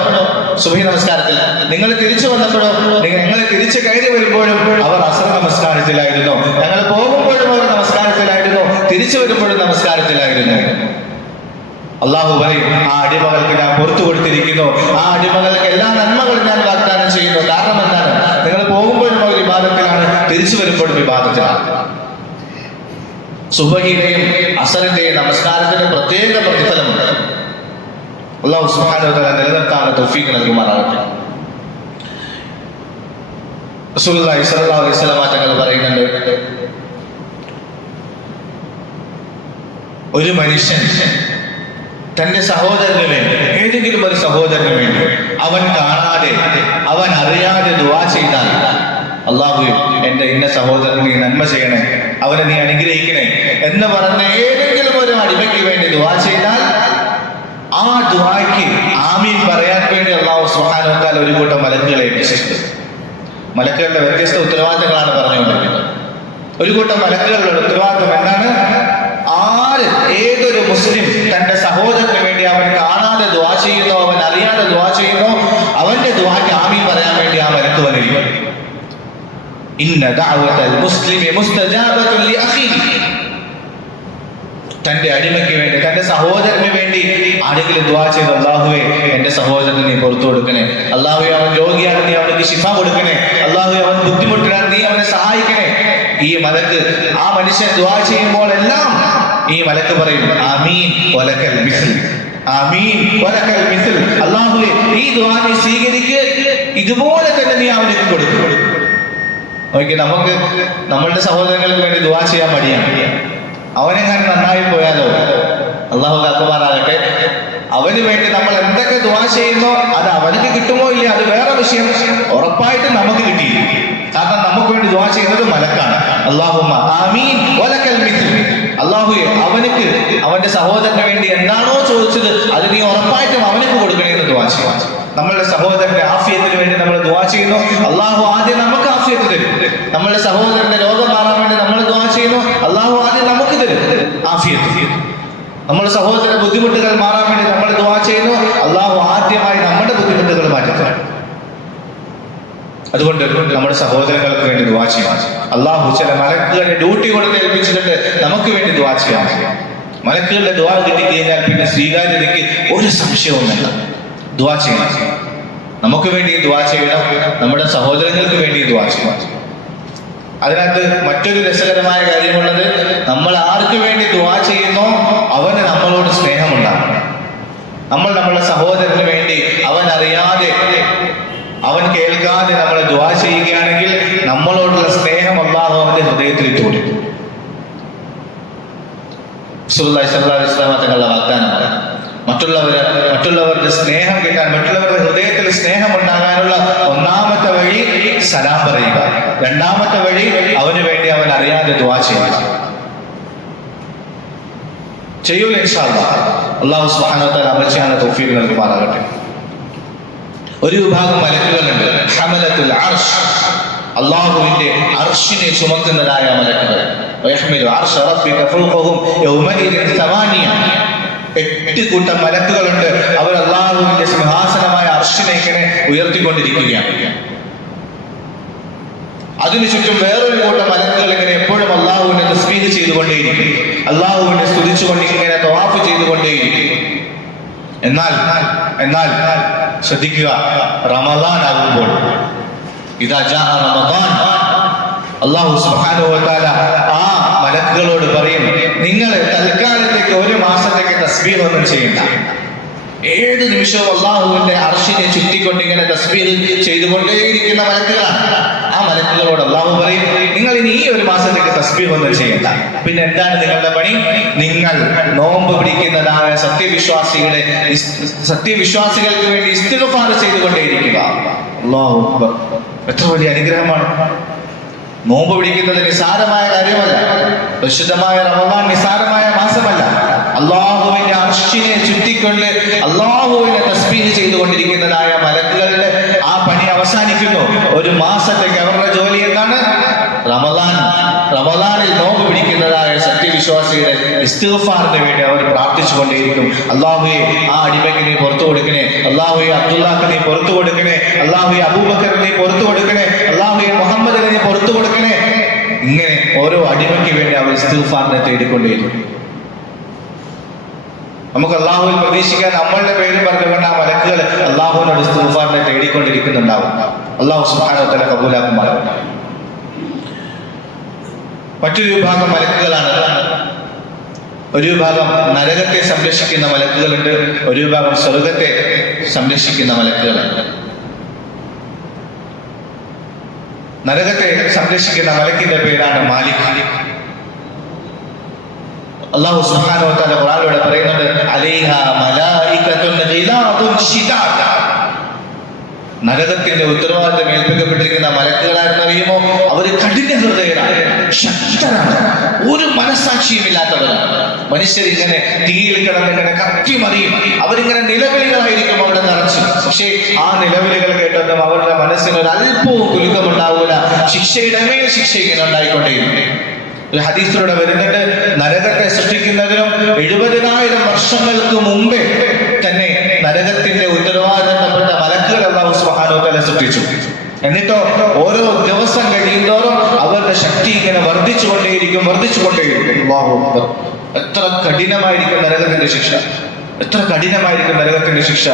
സുബഹി നമസ്കാരത്തിൽ നിങ്ങൾ തിരിച്ചു വന്നപ്പോഴോ, നിങ്ങൾ തിരിച്ചു കയറി വരുമ്പോഴും അവർ അസർ നമസ്കാരത്തിലായിരുന്നു. ഞങ്ങൾ പോകുമ്പോഴും അവർ നമസ്കാരത്തിലായിരുന്നു, തിരിച്ചു വരുമ്പോഴും നമസ്കാരത്തിലായിരുന്നു. അള്ളാഹു പറയും, ആ അടിമകൾക്ക് ഞാൻ പുറത്തു കൊടുത്തിരിക്കുന്നു, ആ അടിമകൾക്ക് എല്ലാ നന്മകളും ഞാൻ വാഗ്ദാനം ചെയ്യുന്നു. കാരണം എന്താണ്? നിങ്ങൾ പോകുമ്പോഴും അവർ വിവാദത്തിലാണ്, തിരിച്ചു വരുമ്പോഴും വിവാദത്തിലാണ്. സുബഹിയുടെയും അസറിന്റെയും നമസ്കാരത്തിന് പ്രത്യേക പ്രതിഫലമുണ്ട്. അല്ലാഹു സുബ്ഹാനഹു വ തആല നിലനിർത്താനുള്ള തൗഫീഖ് നൽകുമാറാകട്ടെ. റസൂലുള്ളാഹി സ്വല്ലല്ലാഹു അലൈഹി വസല്ലം തങ്ങൾ പറയുന്നുണ്ട്, ഒരു മനുഷ്യൻ തന്റെ സഹോദരന് വേണ്ടി, ഏതെങ്കിലും ഒരു സഹോദരന് വേണ്ടി അവൻ കാണാതെ അവൻ അറിയാതെ ദുആ ചെയ്താൽ, അല്ലാഹുവേ എന്റെ ഇന്ന സഹോദരന് നീ നന്മ ചെയ്യണേ, അവനെ നീ അനുഗ്രഹിക്കണേ എന്ന് പറഞ്ഞ ഏതെങ്കിലും ഒരു അടിമയ്ക്ക് വേണ്ടി ദുആ ചെയ്താൽ, ആ ദുആയ്ക്ക് ആമീൻ പറയാൻ വേണ്ടി അല്ലാഹു സുബ്ഹാനഹു വ തആല ഒരു കൂട്ടം മലക്കുകളെ ഏൽപ്പിച്ചിട്ടുണ്ട്. മലക്കുകളുടെ വ്യത്യസ്ത ഉത്തരവാദിത്തങ്ങളാണ് പറഞ്ഞുകൊണ്ടിരിക്കുന്നത്. ഒരു കൂട്ടം മലക്കുകളുടെ ഉത്തരവാദിത്തം എന്താണ്? ഏതൊരു മുസ്ലിം തന്റെ സഹോദരന് വേണ്ടി അവൻ കാണാതെ ദുആ ചെയ്യുന്നോ, അവൻ അറിയാതെ ദുആ ചെയ്യുന്നോ, അവന്റെ ദുആക്ക് ആമീൻ പറയാൻ വേണ്ടി ആ മലക്ക് വന്നിരിക്കും. ഇന്ന ദഅവതൽ മുസ്ലിമി മുസ്തജാബത്തുൻ ലിഅഖീഹി. തന്റെ അടിമയ്ക്ക് വേണ്ടി, തന്റെ സഹോദരന് വേണ്ടി ആരെങ്കിലും ദുആ ചെയ്ത്, അല്ലാഹുവേ എന്റെ സഹോദരന് നീ പുറത്തു കൊടുക്കണേ, അല്ലാഹുവേ അവൻ രോഗിയാണ് നീ അവനക്ക് ശിഫ കൊടുക്കണേ, അല്ലാഹുവേ അവൻ ബുദ്ധിമുട്ടിലാണ് നീ അവനെ സഹായിക്കണേ. ഈ മലക്ക് ആ മനുഷ്യൻ ദുആ ചെയ്യുമ്പോൾ എല്ലാം ഈ മലക്ക് പറയും ആമീൻ വലക്കൽ മിസ്ൽ, ആമീൻ വലക്കൽ മിസ്ൽ. അല്ലാഹുവേ ഈ ദുആ നീ സ്വീകരിക്ക്, ഇതുപോലെ തന്നെ നീ അവനക്ക് കൊടുക്കും. നോക്കി, നമുക്ക് നമ്മളുടെ സഹോദരങ്ങൾക്ക് വേണ്ടി ദുആ ചെയ്യാൻ മടിയാണ്. അവനെങ്ങനെ നന്നായി പോയാലോ, അല്ലാഹു കാക്കുമാറാകട്ടെ. അവന് വേണ്ടി നമ്മൾ എന്തൊക്കെ ദുആ ചെയ്യുന്നോ അത് അവനക്ക് കിട്ടുമോ ഇല്ല, അത് വേറെ വിഷയം. ഉറപ്പായിട്ടും നമുക്ക് കിട്ടിയില്ല. കാരണം നമുക്ക് വേണ്ടി ദുആ ചെയ്യുന്നത് മലക്കാണ്. അല്ലാഹുമ്മ ആമീൻ വലക്കൽ മിസ്ൽ. അല്ലാഹുവേ അവനക്ക് അവന്റെ സഹോദരന് വേണ്ടി എന്താണോ ചോദിച്ചത് അത് നീ ഉറപ്പായിട്ടും അവനക്ക് കൊടുക്കണേ എന്ന് ദുആ ചെയ്യും. നമ്മളുടെ സഹോദരന്റെ ആഫിയത്തിന് വേണ്ടി നമ്മൾ ദുആ ചെയ്യുന്നു, അല്ലാഹു ആദ്യം നമുക്ക് ആഫിയത്ത് തരും. നമ്മളുടെ സഹോദരന്റെ രോഗം മാറാൻ വേണ്ടി നമ്മൾ ദുആ ചെയ്യുന്നു, അല്ലാഹു ആദ്യം നമുക്ക് തരും ആഫിയത്ത്. നമ്മുടെ സഹോദരന്റെ ബുദ്ധിമുട്ടുകൾ മാറാൻ വേണ്ടി നമ്മൾ ദുആ ചെയ്യുന്നു, അല്ലാഹു ആദ്യമായി നമ്മുടെ ബുദ്ധിമുട്ടുകൾ മാറ്റിത്തരും. അതുകൊണ്ട് നമ്മുടെ സഹോദരങ്ങൾക്ക് വേണ്ടി ദുആ ചെയ്യാം. അല്ലാഹു ചില മലക്കുകളെ ഡ്യൂട്ടി കൊടുത്ത് ഏൽപ്പിച്ചിട്ടുണ്ട് നമുക്ക് വേണ്ടി ദുആ ചെയ്യാം. മലക്കുകളുടെ ദുആ കിട്ടിക്കഴിഞ്ഞാൽ പിന്നെ സ്വീകാര്യതയ്ക്ക് ഒരു സംശയവുമില്ല. ദുആ ചെയ്യണം, നമുക്ക് വേണ്ടി ദുആ ചെയ്യണം, നമ്മുടെ സഹോദരങ്ങൾക്ക് വേണ്ടി ദുആ ചെയ്യണം. അതിനകത്ത് മറ്റൊരു രസകരമായ കാര്യമുള്ളത്, നമ്മൾ ആർക്ക് വേണ്ടി ദുആ ചെയ്യുന്നോ അവന് നമ്മളോട് സ്നേഹമുണ്ടാകും. നമ്മൾ നമ്മുടെ സഹോദരന് വേണ്ടി അവൻ അറിയാതെ, അവൻ കേൾക്കാതെ നമ്മൾ ദുആ ചെയ്യുകയാണെങ്കിൽ നമ്മളോടുള്ള സ്നേഹം അല്ലാഹു അവന്റെ ഹൃദയത്തിൽ ഇട്ടു കൊടുക്കും. റസൂലുള്ളാഹി സ്വല്ലല്ലാഹു അലൈഹി വസല്ലം തങ്ങളുടെ വാഗ്ദാനമാണ്, മറ്റുള്ളവരുടെ സ്നേഹം കിട്ടാൻ, മറ്റുള്ളവരുടെ ഹൃദയത്തിൽ സ്നേഹം ഉണ്ടാകാനുള്ള ഒന്നാമത്തെ വഴി സലാം പറയുക, രണ്ടാമത്തെ വഴി അവന് വേണ്ടി അവൻ അറിയാതെ ദുആ ചെയ്യുക. ചെയ്യൂല ഇൻഷാ അല്ലാഹ്. അല്ലാഹു സുബ്ഹാനഹു വ തആല അമൽ ചെയ്യാൻ തൗഫീഖ് നൽകുമാറാകട്ടെ. ഒരു വിഭാഗം മലക്കുകളുണ്ട്, ഹമലത്തുൽ അർശ്, അല്ലാഹുവിന്റെ അർശിനെ ചുമക്കുന്നതായ മലക്കുകൾ. വയഹ്മിലു അർശ റബ്ബിക ഫൗഖഹും യൗമഇദിൻ സമാനിയ. 8 കൂട്ടം മലക്കുകളുണ്ട്. അവർ അല്ലാഹുവിന്റെ സിംഹാസനമായ അർശിനെ ഇങ്ങനെ ഉയർത്തിക്കൊണ്ടിരിക്കുകയാണ്. അതിനു ചുറ്റും വേറൊരു കൂട്ടം മലക്കുകൾ ഇങ്ങനെ എപ്പോഴും അല്ലാഹുവിനെ തസ്ബീഹ് ചെയ്തുകൊണ്ടേയിരിക്കും, അല്ലാഹുവിനെ സ്തുതിച്ചുകൊണ്ട് ഇങ്ങനെ തവാഫ് ചെയ്തുകൊണ്ടേയിരിക്കും. എന്നാൽ ശ്രദ്ധിക്കുക, റമദാൻ ആകുമ്പോൾ, ഇദാ ജാഅ റമദാൻ, അല്ലാഹു സുബ്ഹാനഹു വ തആല ആ മലക്കുകളോട് പറയും, നിങ്ങൾ തൽക്കാലത്തേക്ക് 1 മാസത്തേക്ക് തസ്ബീഹ് ഒന്നും ചെയ്യണ്ട. ഏത് നിമിഷവും അല്ലാഹുവിന്റെ അർശിനെ ചുറ്റിക്കൊണ്ട് ഇങ്ങനെ തസ്ബീഹ് ചെയ്തുകൊണ്ടേയിരിക്കുന്ന മലക്കുകളാണ്. ആ മലക്കുകളോട് അല്ലാഹു പറയും, നിങ്ങൾ ഇനി ഈ 1 മാസത്തേക്ക് തസ്ബീഹ് ഒന്നും ചെയ്യണ്ട. പിന്നെ എന്താണ് നിങ്ങളുടെ പണി? നിങ്ങൾ നോമ്പ് പിടിക്കുന്നതായ സത്യവിശ്വാസികൾക്ക് വേണ്ടി ഇസ്തിഗ്ഫാർ ചെയ്തുകൊണ്ടേയിരിക്കുക. അല്ലാഹു അക്ബർ. എത്ര വലിയ അനുഗ്രഹമാണ്! നോമ്പ് പിടിക്കുന്നത് നിസാരമായ കാര്യമല്ല. പരിശുദ്ധമായ റമദാൻ നിസാരമായ മാസമല്ല. അല്ലാഹുവിന്റെ അർശിനെ ചുറ്റിക്കൊണ്ട് അല്ലാഹുവിനെ തസ്ബീഹ് ചെയ്തുകൊണ്ടിരിക്കുന്നതായ മലക്കുകളുടെ ആ പണി അവസാനിക്കുന്നു. 1 മാസത്തേക്ക് അവരുടെ ജോലി എന്താണ്? റമദാനിൽ നോമ്പ് പിടിക്കുന്നതായ സത്യവിശ്വാസിയുടെ ഇസ്തിഗ്ഫാറിന് വേണ്ടി അവർ പ്രാർത്ഥിച്ചുകൊണ്ടേയിരിക്കും. അല്ലാഹുവേ ആ അടിമയ്ക്ക് നീ പുറത്തു കൊടുക്കണേ, അല്ലാഹുവേ അബ്ദുല്ലാക്ക് നീ പുറത്തു കൊടുക്കണേ, അല്ലാഹുവേ അബൂബക്കറിന് നീ പുറത്തു കൊടുക്കണേ, അല്ലാഹുവേ മുഹമ്മദിന് നീ പുറത്തു കൊടുക്കണേ. ഇങ്ങനെ ഓരോ അടിമയ്ക്ക് വേണ്ടി അവർ ഇസ്തിഗ്ഫാറിനെ തേടിക്കൊണ്ടേയിരിക്കും. നമുക്ക് അല്ലാഹുവിൽ പ്രതീക്ഷിക്കാൻ നമ്മളുടെ പേര് പറഞ്ഞുകൊണ്ട് ആ മലക്കുകൾ അല്ലാഹുവിനോട് ഇസ്തിഗ്ഫാറിനെ തേടിക്കൊണ്ടിരിക്കുന്നുണ്ടാവും. അല്ലാഹു സുബ്ഹാനഹു വ തആല കബൂലാക്കുമാറാകട്ടെ. മറ്റൊരു വിഭാഗം മലക്കുകളാണ്. ഒരു വിഭാഗം നരകത്തെ സംരക്ഷിക്കുന്ന മലക്കുകളുണ്ട്, ഒരു വിഭാഗം സ്വർഗത്തെ സംരക്ഷിക്കുന്ന മലക്കുകളുണ്ട്. നരകത്തെ സംരക്ഷിക്കുന്ന മലക്കിന്റെ പേരാണ് മാലിക്. അല്ലാഹു സുബ്ഹാനഹു വ തആല ഖുർആനിലൂടെ പറയുന്നുണ്ട്, അലൈഹാ മലായികത്തുൻ ഗിലാദുൻ ശിദാദ. നരകത്തിന്റെ ഉത്തരവാദിത്തം ഏൽപ്പിക്കപ്പെട്ടിരിക്കുന്ന മലക്കുകളാരെന്നറിയുമോ? അവര് കഠിന ഹൃദയരാണ്, ശക്തരാണ്, ഒരു മനസാക്ഷിയുമില്ലാത്തവരാണ്. മനുഷ്യരിങ്ങനെ തീയിൽ കിടന്നിങ്ങനെ കത്തിമറിയും, അവരിങ്ങനെ നിലവിളികളായിരിക്കും അവിടെ നിറച്ചു. പക്ഷേ ആ നിലവിളികൾ കേട്ടൊന്നും അവരുടെ മനസ്സിന് ഒരു അല്പവും കുലുക്കമുണ്ടാവൂല. ശിക്ഷയുടെ മേൽ ശിക്ഷ ഇങ്ങനെ ഉണ്ടായിക്കൊണ്ടേയിരുന്നു. ഒരു ഹദീസിലൂടെ വരുന്നുണ്ട്, നരകത്തെ സൃഷ്ടിക്കുന്നതിനും 70,000 വർഷങ്ങൾക്ക് മുമ്പേ തന്നെ നരകത്തിന്റെ ഉത്തരവാദിത്തപ്പെട്ട മലക്കുകൾ അല്ലാഹു സുബ്ഹാനഹു വ തആല സൃഷ്ടിച്ചു. എന്നിട്ടോ ഓരോ ദിവസം കഴിയുന്തോറും അവരുടെ ശക്തി ഇങ്ങനെ വർദ്ധിച്ചുകൊണ്ടേയിരിക്കും. അല്ലാഹു അക്ബർ. എത്ര കഠിനമായിരിക്കും നരകത്തിന്റെ ശിക്ഷ, എത്ര കഠിനമായിരിക്കും നരകത്തിന്റെ ശിക്ഷ.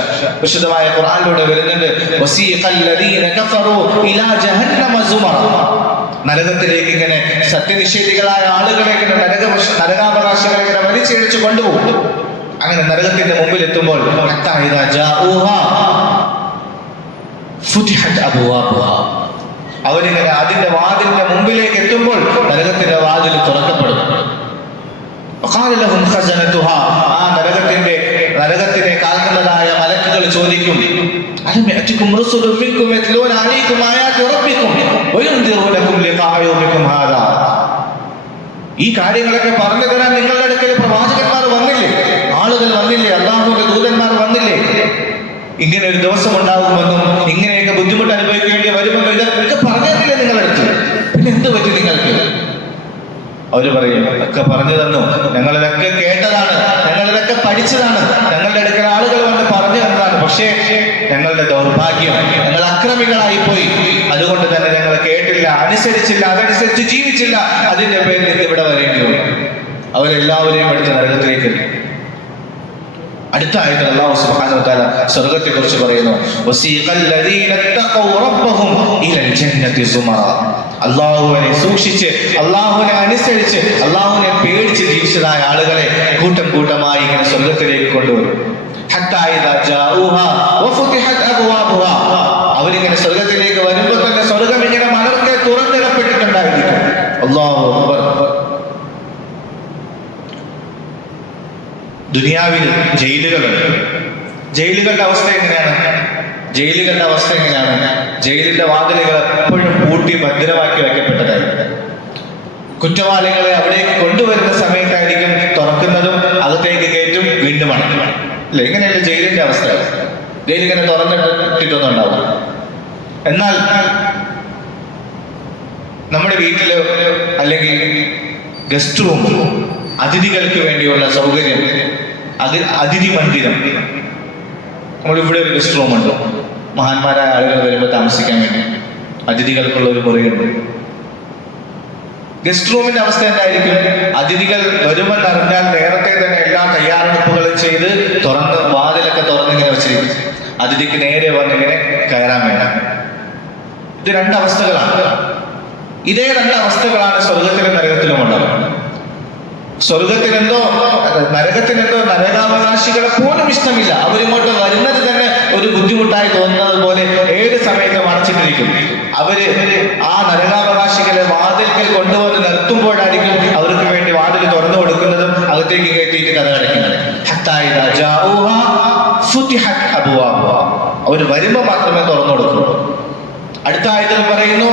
വിശുദ്ധമായ ഖുർആനിലൂടെ വരുന്നുണ്ട്, വസീഖൽ ലദീന കഫറൂ ഇലാ ജഹന്നമ സുമറ. നരകത്തിലേക്ക് ഇങ്ങനെ സത്യനിഷേധികളായ ആളുകളെ ഇങ്ങനെ നരകാവകാശികളെ ഇങ്ങനെ വലിച്ചിഴച്ചു കൊണ്ടുപോകും. അങ്ങനെ നരകത്തിന്റെ മുമ്പിൽ എത്തുമ്പോൾ അവരിങ്ങനെ അതിന്റെ വാതിലിന്റെ മുമ്പിലേക്ക് എത്തുമ്പോൾ നരകത്തിന്റെ വാതിൽ തുറക്കപ്പെടും. ആ നരകത്തിനെ കാക്കുന്നതായ മലക്കുകൾ ചോദിക്കും, ഈ കാര്യങ്ങളൊക്കെ പറഞ്ഞു തരാൻ നിങ്ങളുടെ അടുക്കൽ പ്രവാചകന്മാർ വന്നില്ലേ, ആളുകൾ വന്നില്ലേ, അല്ലാഹുവിന്റെ ദൂതന്മാർ വന്നില്ലേ? ഇങ്ങനെ ഒരു ദിവസം ഉണ്ടാകുമെന്നും ഇങ്ങനെയൊക്കെ ബുദ്ധിമുട്ട് അനുഭവിക്കേണ്ടി വരുമെന്നും ഇതൊക്കെ പറഞ്ഞില്ലേ നിങ്ങളുടെ അടുത്ത്? പിന്നെ എന്ത് പറ്റി നിങ്ങൾക്ക്? അവര് പറയും, ഒക്കെ പറഞ്ഞു തന്നു, ഞങ്ങളിതൊക്കെ കേട്ടതാണ്, ഞങ്ങളിതൊക്കെ പഠിച്ചതാണ്, ഞങ്ങളുടെ അടുക്കൽ ആളുകൾ വന്ന് പറഞ്ഞു തന്നതാണ്. പക്ഷേ ഞങ്ങളുടെ ദൗർഭാഗ്യം, ഞങ്ങൾ അക്രമികളായി പോയി, അതുകൊണ്ട് തന്നെ ഞങ്ങൾ കേട്ടില്ല, അനുസരിച്ചില്ല, അതനുസരിച്ച് ജീവിച്ചില്ല, അതിന്റെ പേരിൽ ഇവിടെ വരേണ്ടി വന്നു. അവരെല്ലാവരെയും എടുത്ത് നരകത്തിലേക്ക്. അടുത്ത ആയത്തിൽ അല്ലാഹു സുബ്ഹാനഹു വ തആല സ്വർഗ്ഗത്തെ കുറിച്ച് പറയുന്നു, വസീഖൽ ലദീന തഖൗ റബ്ബഹും ഇലൽ ജന്നതി സുമറ. അല്ലാഹുവിനെ സൂക്ഷിച്ച്, അല്ലാഹുവിനെ അനുസരിച്ച്, അല്ലാഹുവിനെ പേടിച്ച് ജീവിച്ചതായ ആളുകളെ കൂട്ടം കൂട്ടമായി ഇങ്ങനെ സ്വർഗ്ഗത്തിലേക്ക് കൊണ്ടുവരും. ഹത്താ ഇദാ ജാഊഹാ വഫുതിഹത് അബ്വാബുഹാ. അവരിങ്ങനെ സ്വർഗ്ഗത്തിലേക്ക് വരുമ്പോൾ തന്നെ സ്വർഗ്ഗം ഇങ്ങനെ മലർക്കെ തുറന്നിടപ്പെട്ടിട്ടുണ്ടായിരിക്കും. അല്ലാഹു അക്ബർ. ദുനിയാവിൽ ജയിലുകളുണ്ട്. ജയിലുകളുടെ അവസ്ഥ എങ്ങനെയാണ്? ജയിലിന്റെ വാതിലുകൾ എപ്പോഴും പൂട്ടി ഭദ്രമാക്കി വയ്ക്കപ്പെട്ടതായിരിക്കും. കുറ്റവാളികളെ അവിടേക്ക് കൊണ്ടുവരുന്ന സമയത്തായിരിക്കും തുറക്കുന്നതും അകത്തേക്ക് കയറ്റും, വീണ്ടും അടയ്ക്കും. അല്ലെ, ഇങ്ങനെയല്ല ജയിലിന്റെ അവസ്ഥ. ജയിലിങ്ങനെ തുറന്നിട്ടൊന്നും ഉണ്ടാവും. എന്നാൽ നമ്മുടെ വീട്ടില് അല്ലെങ്കിൽ ഗസ്റ്റ് റൂം, അതിഥികൾക്ക് വേണ്ടിയുള്ള സൗകര്യം, അതിഥി മന്ദിരം. നമ്മളിവിടെ ഒരു ഗസ്റ്റ് റൂം ഉണ്ട്, മഹാന്മാരായ ആളുകൾ വരുമ്പോൾ താമസിക്കാൻ വേണ്ടി അതിഥികൾക്കുള്ള ഒരു മുറിയുണ്ട്. ഗസ്റ്റ് റൂമിന്റെ അവസ്ഥ എന്തായിരിക്കും? അതിഥികൾ വരുമെന്ന് അറിഞ്ഞാൽ നേരത്തെ തന്നെ എല്ലാ തയ്യാറെടുപ്പുകളും ചെയ്ത് തുറന്ന് വാതിലൊക്കെ തുറന്നിങ്ങനെ വെച്ചിരിക്കും, അതിഥിക്ക് നേരെ വന്നിങ്ങനെ കയറാൻ വേണ്ട. ഇത് രണ്ടവസ്ഥകളാണ്. ഇതേ രണ്ടവസ്ഥകളാണ് സ്വർഗത്തിലും നരകത്തിലും ഉള്ളത്. സ്വർഗത്തിനെന്തോ നരകത്തിനെന്തോ നരകാവകാശികളെ പോലും ഇഷ്ടമില്ല. അവരിങ്ങോട്ട് വരുന്നത് തന്നെ ഒരു ബുദ്ധിമുട്ടായി തോന്നുന്നത് പോലെ ഏത് സമയത്തും അടച്ചിട്ടിരിക്കും. അവര് ആ നരകാവകാശികളെ വാതിൽക്കൽ കൊണ്ടുവന്ന് നിർത്തുമ്പോഴായിരിക്കും അവർക്ക് വേണ്ടി വാതിൽ തുറന്നു കൊടുക്കുന്നതും അകത്തേക്ക് കയറ്റിയിട്ട് കഥ അടയ്ക്കുന്നത്. അവർ വരുമ്പോ മാത്രമേ തുറന്നു കൊടുക്കുള്ളൂ. അടുത്ത ആയത്തിൽ പറയുന്നു,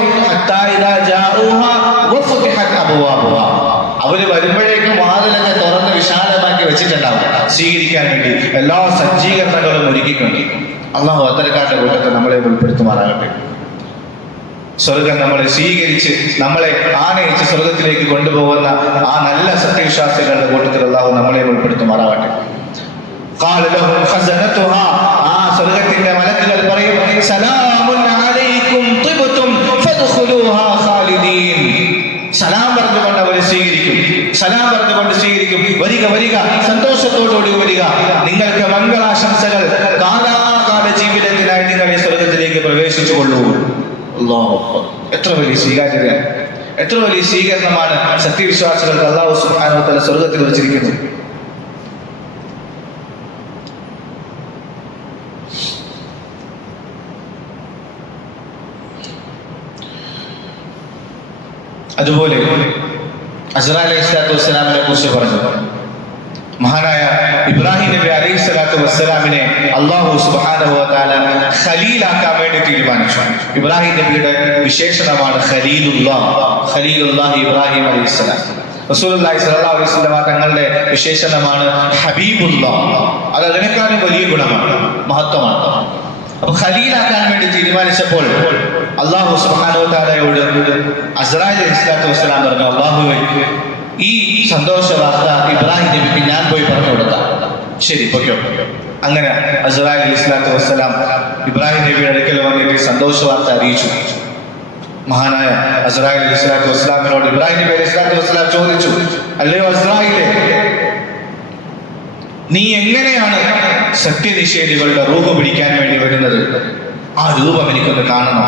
അവര് വരുമ്പോഴേക്കും വാതിലൊക്കെ തുറന്ന് വിശാലമാക്കി വെച്ചിട്ടുണ്ടാവും, സ്വീകരിക്കാൻ വേണ്ടി എല്ലാ സജ്ജീകരണങ്ങളും ഒരുക്കിക്കൊണ്ട്. അല്ലാഹു അത്തരക്കാരുടെ കൂട്ടത്തിൽ നമ്മളെ ഉൾപ്പെടുത്തുമാറാകട്ടെ. സ്വർഗം നമ്മളെ സ്വീകരിച്ച് നമ്മളെ ആനയിച്ച് സ്വർഗത്തിലേക്ക് കൊണ്ടുപോകുന്ന ആ നല്ല സത്യവിശ്വാസികളുടെ കൂട്ടത്തിൽ അല്ലാഹു നമ്മളെ ഉൾപ്പെടുത്തുമാറാകട്ടെ. ആ സ്വർഗത്തിന്റെ മലക്കുകൾ പറയും, സലാമുൻ അലൈക്കും തിബ്തും ഫദ്ഖുലൂഹാ ഖാലിദീൻ. സലാം പറഞ്ഞുകൊണ്ട് അവർ സ്വീകരിക്കും, സലാം പറഞ്ഞുകൊണ്ട് സ്വീകരിക്കും. വരിക വരിക, സന്തോഷത്തോടുകൂടി വരിക, നിങ്ങൾക്ക് മംഗളാശംസകൾ, കാലാകാല ജീവിതത്തിനായി നിങ്ങൾ ഈ സ്വർഗത്തിലേക്ക് പ്രവേശിച്ചു കൊള്ളൂ. അല്ലാഹു അക്ബർ. എത്ര വലിയ സ്വീകാര്യതയാണ്, എത്ര വലിയ സ്വീകരണമാണ് സത്യവിശ്വാസികൾക്ക് അല്ലാഹു സുബ്ഹാനഹു വ തആല സ്വർഗത്തിൽ വെച്ചിരിക്കുന്നത്. അതുപോലെ അസ്റായിൽ അലൈഹിസ്സലാത്തു വസ്സലാമിനെ കുറിച്ച് പറഞ്ഞു, മഹാനായ ഇബ്രാഹിം നബി അലൈഹി സ്വലാത്തു വസ്സലാമിനെ അല്ലാഹു സുബ്ഹാനഹു വ തആല ഖലീലാക്കാൻ വേണ്ടി തീരുമാനിച്ചു. ഇബ്രാഹിം നബിയുടെ വിശേഷണമാണ് ഖലീലുല്ലാഹ് ഇബ്രാഹിം അലൈഹിസ്സലാം. റസൂലുള്ളാഹി സ്വല്ലല്ലാഹു അലൈഹി വസല്ലം തങ്ങളുടെ വിശേഷണമാണ് ഹബീബുല്ലാഹ്. അത് അതിനേക്കാളും വലിയ ഗുണമാണ്, മഹത്വമാണ്. അപ്പൊ ഖലീലാക്കാൻ വേണ്ടി തീരുമാനിച്ചപ്പോൾ അല്ലാഹു സുബ്ഹാനഹു വ തആലയോട് അസ്റായിൽ അലൈഹിസ്സലാത്തു വസ്സലാം പറഞ്ഞു, അല്ലാഹുവേ, ഈ സന്തോഷ വാർത്ത ഇബ്രാഹിം നബിക്ക് ഞാൻ പോയി പറഞ്ഞു കൊടുക്കാം. ശരി, പൊയ്ക്കോ. അങ്ങനെ അസ്റായിൽ അലൈഹിസ്സലാത്തു വസ്സലാം ഇബ്രാഹിം നബിയുടെ അടുക്കൽ വന്നിട്ട് സന്തോഷ വാർത്ത അറിയിച്ചു. മഹാനായ അസ്റായിൽ അലൈഹിസ്സലാത്തു വസ്സലാമിനോട് ഇബ്രാഹിം നബി അലൈഹിസ്സലാത്തു വസ്സലാം ചോദിച്ചു, അല്ലയോ അസ്റായിലേ, നീ എങ്ങനെയാണ് സത്യനിഷേധികളുടെ റൂഹ് പിടിക്കാൻ വേണ്ടി വരുന്നത്? ആ രൂപം എനിക്കൊന്ന് കാണണം.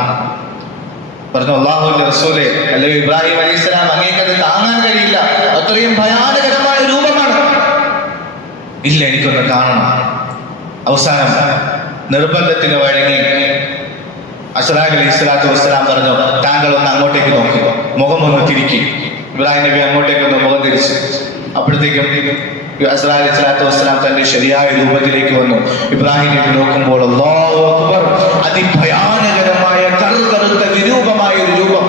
പറഞ്ഞു, അല്ലാഹുവിന്റെ റസൂലേ, അല്ലയോ ഇബ്രാഹിം അലൈഹിസ്സലാം, അങ്ങേക്കത് താങ്ങാൻ കഴിയില്ല, അത്രയും ഭയാനകരമായ രൂപമാണ്. ഇല്ല, എനിക്കൊന്ന് കാണണം. അവസാനം നിർബന്ധത്തിന് വഴങ്ങി അസ്റായിൽ അലൈഹിസ്സലാത്തു വസ്സലാം പറഞ്ഞു, താങ്കൾ ഒന്ന് അങ്ങോട്ടേക്ക് നോക്കി, മുഖം ഒന്ന് തിരിക്കി. ഇബ്രാഹിം നബി അങ്ങോട്ടേക്കൊന്ന് മുഖം തിരിച്ചു. അപ്പോഴത്തേക്കും അസ്റായിൽ അലൈഹിസ്സലാത്തു വസ്സലാം തന്റെ ശരിയായ രൂപത്തിലേക്ക് വന്നു. ഇബ്രാഹിം നബി നോക്കുമ്പോൾ അല്ലാഹു അക്ബർ, അതിഭയാനകരമായ കറുകറുത്ത വിരൂപമായ ഒരു രൂപം.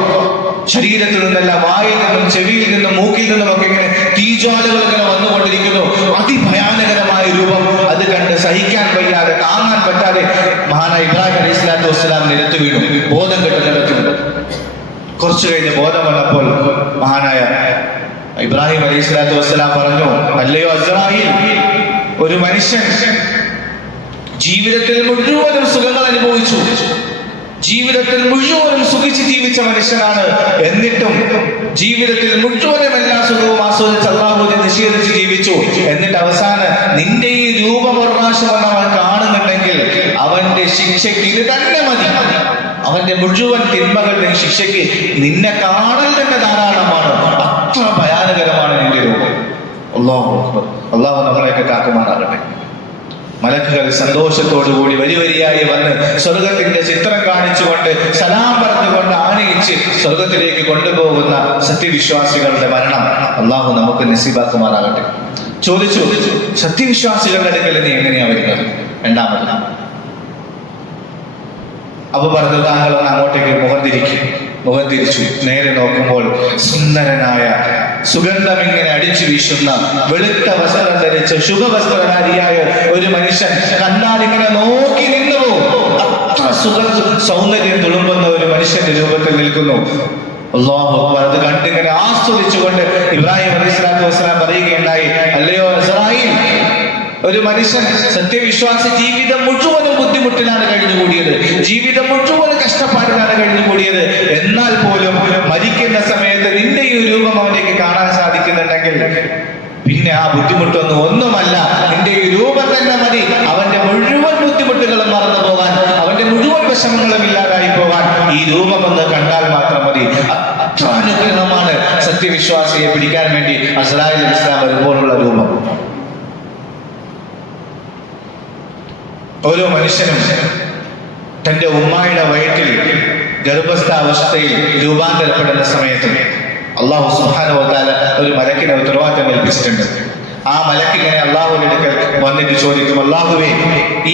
ശരീരത്തിൽ നിന്നല്ല, വായിൽ നിന്നും ചെവിയിൽ നിന്നും മൂക്കിൽ നിന്നും ഒക്കെ ഇങ്ങനെ തീജ്വാലകൾ ഇങ്ങനെ വന്നുകൊണ്ടിരിക്കുന്നു. അതിഭയാനകരമായ രൂപം. അത് കണ്ട് സഹിക്കാൻ വയ്യാതെ, താങ്ങാൻ പറ്റാതെ മഹാനായ ഇബ്രാഹിം അലൈഹിസ്സലാത്തു വസ്സലാം നിലത്ത് വീണു, ബോധം കെട്ട് നിലത്ത് വീണു. കുറച്ചു കഴിഞ്ഞ് ബോധം വന്നപ്പോൾ മഹാനായ ഇബ്രാഹിം അലൈഹിസ്സലാത്തു വസ്സലാം പറഞ്ഞു, അല്ലയോ അസ്റായിൽ, ഒരു മനുഷ്യൻ ജീവിതത്തിൽ മുഴുവനും സുഖങ്ങൾ അനുഭവിച്ചു, ജീവിതത്തിൽ മുഴുവനും സുഖിച്ച് ജീവിച്ച മനുഷ്യനാണ്. എന്നിട്ടും ജീവിതത്തിൽ മുഴുവനും എല്ലാ സുഖവും ആസ്വദിച്ച് അല്ലാഹുവിനെ നിഷേധിച്ച് ജീവിച്ചു. എന്നിട്ട് അവസാനം നിന്റെ ഈ രൂപപ്രകാശം അവൻ കാണുന്നുണ്ടെങ്കിൽ അവന്റെ ശിക്ഷയ്ക്ക് ഇത് തന്നെ മതി. അവന്റെ മുഴുവൻ തിന്മകളുടെ ശിക്ഷയ്ക്ക് നിന്നെ കാണൽ തന്നെ ധാരാളമാണ്. അത്ര ഭയാനകരമാണ് നിന്റെ രൂപം. അല്ലാഹു നമ്മളെയൊക്കെ കാക്കുമാറാകട്ടെ. മലക്കുകൾ സന്തോഷത്തോടുകൂടി വരിവരിയായി വന്ന് സ്വർഗത്തിന്റെ ചിത്രം കാണിച്ചുകൊണ്ട് സലാം പറഞ്ഞുകൊണ്ട് ആനയിച്ച് സ്വർഗത്തിലേക്ക് കൊണ്ടുപോകുന്ന സത്യവിശ്വാസികളുടെ മരണം അല്ലാഹു നമുക്ക് നസീബാക്കുമാറാകട്ടെ. ചോദിച്ചു, സത്യവിശ്വാസികളുടെ അടുക്കൽ നീ എങ്ങനെയാ വരുന്നത്? രണ്ടാമത് അപ്പൊ പറഞ്ഞു, താങ്കളൊന്ന് അങ്ങോട്ടേക്ക് മുഖം തിരിച്ചു. നേരെ നോക്കുമ്പോൾ സുന്ദരനായ, സുഗന്ധം ഇങ്ങനെ അടിച്ചു വീശുന്ന, വെളുത്ത വസ്ത്രം ധരിച്ച ശുഭവസ്ത്രധാരിയായ ഒരു മനുഷ്യൻ കണ്ടാൽ ഇങ്ങനെ നോക്കി നിന്നു പോകും. അത്ര സൗന്ദര്യം തുളുമ്പുന്ന ഒരു മനുഷ്യന്റെ രൂപത്തിൽ നിൽക്കുന്നു. അല്ലാഹു അക്ബർ. അത് കണ്ടിങ്ങനെ ആസ്വദിച്ചുകൊണ്ട് ഇബ്രാഹിം അലൈഹിസ്സലാത്തു വസ്സലാം പറയുകയുണ്ടായി, അല്ലയോ ഇസ്രായേൽ, ഒരു മനുഷ്യൻ സത്യവിശ്വാസി ജീവിതം മുഴുവനും ബുദ്ധിമുട്ടിലാണ് കഴിഞ്ഞുകൂടിയത്, ജീവിതം മുഴുവനും കഷ്ടപ്പാടിലാണ് കഴിഞ്ഞുകൂടിയത്. എന്നാൽ പോലും മരിക്കുന്ന സമയത്ത് നിന്റെ ഈ രൂപം അവനേക്ക് കാണാൻ സാധിക്കുന്നുണ്ടെങ്കിൽ പിന്നെ ആ ബുദ്ധിമുട്ടൊന്നും ഒന്നുമല്ല, നിന്റെ ഈ രൂപം തന്നെ മതി അവന്റെ മുഴുവൻ ബുദ്ധിമുട്ടുകളും മറന്നു പോകാൻ, അവന്റെ മുഴുവൻ വിഷമങ്ങളും ഇല്ലാതായി പോകാൻ ഈ രൂപമെന്ന് കണ്ടാൽ മാത്രം മതി. അത്ര അനുഗ്രഹമാണ് സത്യവിശ്വാസിയെ പിടിക്കാൻ വേണ്ടി അസ്റായിൽ അലൈഹിസ്സലാം വരുമ്പോഴുള്ള രൂപം. ഓരോ മനുഷ്യനും തന്റെ ഉമ്മായുടെ വയറ്റിൽ ഗർഭസ്ഥാവസ്ഥയിൽ രൂപാന്തരപ്പെടുന്ന സമയത്ത് അല്ലാഹു സുബ്ഹാനഹു വ തആല ഒരു മലക്കിനെ ഉത്തരവാദിത്തം ഏൽപ്പിച്ചിട്ടുണ്ട്. ആ മലക്കിങ്ങനെ അല്ലാഹുവിന്റെ അടുക്കൽ വന്നിട്ട് ചോദിക്കും, അല്ലാഹുവേ,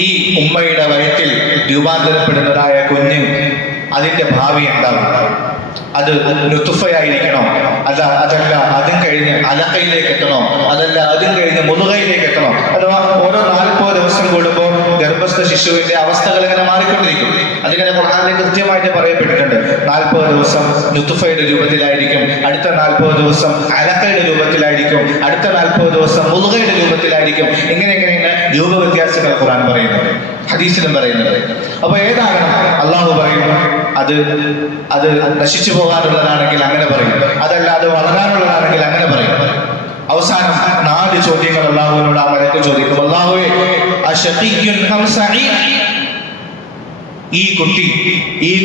ഈ ഉമ്മയുടെ വയറ്റിൽ രൂപാന്തരപ്പെടുന്നതായ കുഞ്ഞ് അതിന്റെ ഭാവി എന്താകും? അത് നുത്ഫയായിരിക്കണോ? അതല്ല അതും കഴിഞ്ഞ് അലക്കയിലേക്ക് എത്തണോ? അതല്ല അതും കഴിഞ്ഞ് മുതുകയിലേക്ക് എത്തണോ? അഥവാ ഓരോ 40 ദിവസം കൂടുമ്പോൾ ഗർഭസ്ഥ ശിശുവിന്റെ അവസ്ഥകൾ ഇങ്ങനെ മാറിക്കൊണ്ടിരിക്കും. അതിങ്ങനെ ഖുർആനിൽ കൃത്യമായിട്ട് പറയപ്പെട്ടിട്ടുണ്ട്. 40 ദിവസം നുത്ഫയുടെ രൂപത്തിലായിരിക്കും, അടുത്ത 40 ദിവസം അലക്കയുടെ രൂപത്തിലായിരിക്കും, അടുത്ത 40 ദിവസം മുതുകയുടെ രൂപത്തിലായിരിക്കും. ഇങ്ങനെ രൂപ വ്യത്യാസങ്ങൾ ഖുർആൻ പറയുന്നത്, ഹദീസിലും പറയുന്നത്. അപ്പൊ ഏതാകണം? അള്ളാഹു പറയുന്നു അത് നശിച്ചു പോകാനുള്ളതാണെങ്കിൽ അങ്ങനെ പറയും, അതല്ല അത് വളരാനുള്ളതാണെങ്കിൽ അങ്ങനെ പറയും. അവസാനം 4 ചോദ്യങ്ങൾ അള്ളാഹുവിനോട് ആ മലക്ക് ചോദിക്കും. അല്ലാഹുവേ, അശഖിയ്യുൻ അം സഈദ്, ഈ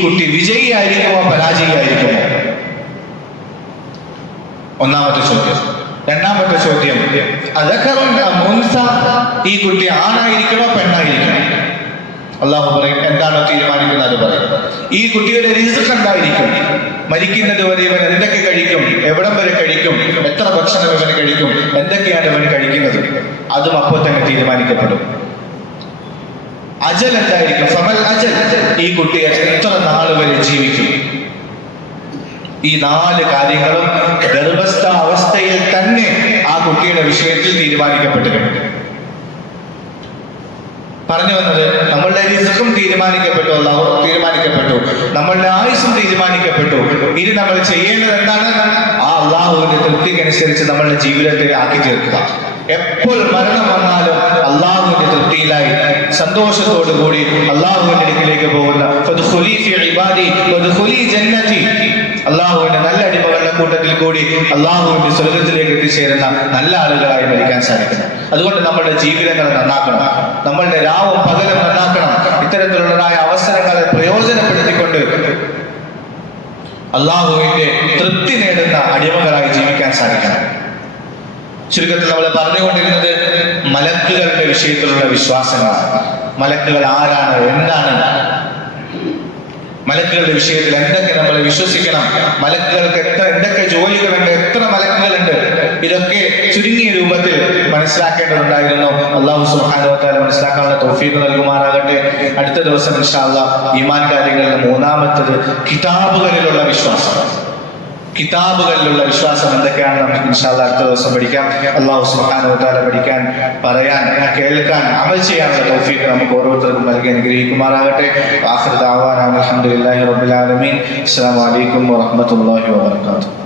കുട്ടി വിജയിയായിരിക്കുമോ പരാജയിയായിരിക്കുമോ? ഒന്നാമത്തെ ചോദ്യം. രണ്ടാമത്തെ ചോദ്യം, അദഖറുൻ അം ഉൻസ, ഈ കുട്ടി ആണായിരിക്കണോ പെണ്ണായിരിക്കണോ? അള്ളാഹു പറയും, എന്താണോ തീരുമാനിക്കുന്നത് അത് പറയും. ഈ കുട്ടിയുടെ റിസ്ക് എന്തായിരിക്കും? മരിക്കുന്നത് വരെ ഇവൻ എന്തൊക്കെ കഴിക്കും, എവിടം വരെ കഴിക്കും, എത്ര ഭക്ഷണം ഇവന് കഴിക്കും, എന്തൊക്കെയാണ് ഇവൻ കഴിക്കുന്നത്? മരിക്കുന്നത്, അതും അപ്പോൾ തന്നെ തീരുമാനിക്കപ്പെടും. അജൽ എന്തായിരിക്കും? ഫമൽ അജൽ, ഈ കുട്ടി എത്ര നാൾ വരെ ജീവിക്കും? ഈ 4 കാര്യങ്ങളും ഗർഭസ്ഥ അവസ്ഥയിൽ തന്നെ ആ കുട്ടിയുടെ വിഷയത്തിൽ തീരുമാനിക്കപ്പെട്ടിട്ടുണ്ട്. പറഞ്ഞു വന്നത്, നമ്മളുടെ റിസ്ക്കും തീരുമാനിക്കപ്പെട്ടു, അല്ലാഹു തീരുമാനിക്കപ്പെട്ടു, നമ്മളുടെ ആയുസ്സും തീരുമാനിക്കപ്പെട്ടു. ഇനി നമ്മൾ ചെയ്യേണ്ടത് എന്താണ്? ആ അള്ളാഹുവിന്റെ തൃപ്തിക്കനുസരിച്ച് നമ്മളുടെ ജീവിതത്തെ ആക്കി തീർക്കുക. എപ്പോൾ മരണം വന്നാലും അള്ളാഹുവിന്റെ തൃപ്തിയിലായി സന്തോഷത്തോടു കൂടി അള്ളാഹുവിന്റെ അടുക്കിലേക്ക് പോകുന്ന അള്ളാഹുവിന്റെ നല്ല അടിമകളുടെ കൂട്ടത്തിൽ കൂടി അള്ളാഹുവിന്റെ സ്വർഗത്തിലേക്ക് എത്തിച്ചേരുന്ന നല്ല ആളുകളായി മരിക്കാൻ സാധിക്കണം. അതുകൊണ്ട് നമ്മളുടെ ജീവിതങ്ങൾ നന്നാക്കണം, നമ്മളുടെ രാവും പകലും നന്നാക്കണം. ഇത്തരത്തിലുള്ളതായ അവസരങ്ങളെ പ്രയോജനപ്പെടുത്തിക്കൊണ്ട് അള്ളാഹുവിന്റെ തൃപ്തി നേടുന്ന അടിമകളായി ജീവിക്കാൻ സാധിക്കണം. ചുരുക്കത്തിൽ നമ്മൾ പറഞ്ഞുകൊണ്ടിരുന്നത് മലക്കുകളുടെ വിഷയത്തിലുള്ള വിശ്വാസങ്ങളാണ്. മലക്കുകൾ ആരാണ്, എന്താണ്, മലക്കുകളുടെ വിഷയത്തിൽ എന്തൊക്കെ നമ്മൾ വിശ്വസിക്കണം, മലക്കുകൾക്ക് എന്തൊക്കെ ജോലികളുണ്ട്, എത്ര മലക്കുകളുണ്ട്, ഇതൊക്കെ ചുരുങ്ങിയ രൂപത്തിൽ മനസ്സിലാക്കേണ്ടതുണ്ടായിരുന്നു. അല്ലാഹു സുബ്ഹാനഹു വ തആല മനസ്സിലാക്കാനുള്ള തൗഫീഖ് നൽകുമാറാകട്ടെ. അടുത്ത ദിവസം ഇൻഷാ അല്ലാഹ് ഈമാൻ കാര്യങ്ങളിൽ 3-മത്തേത് കിതാബുകളിലുള്ള വിശ്വാസം. കിതാബുകളിലുള്ള വിശ്വാസം എന്തൊക്കെയാണ് നമുക്ക് ഇൻഷാ അല്ലാഹ് അടുത്ത ദിവസം പഠിക്കാം. അല്ലാഹു സുബ്ഹാനഹു വ തആല പഠിക്കാൻ, പറയാൻ, കേൾക്കാൻ, അമൽ ചെയ്യാനുള്ള തൗഫീഖ് നമുക്ക് ഓരോരുത്തർക്കും നൽകി അനുഗ്രഹിക്കുമാറാകട്ടെ. ആഖിറു ദഅവാനാ അൽഹംദുലില്ലാഹി റബ്ബിൽ ആലമീൻ. അസ്സലാമു അലൈക്കും വറഹ്മത്തുള്ളാഹി വബറകാതുഹു.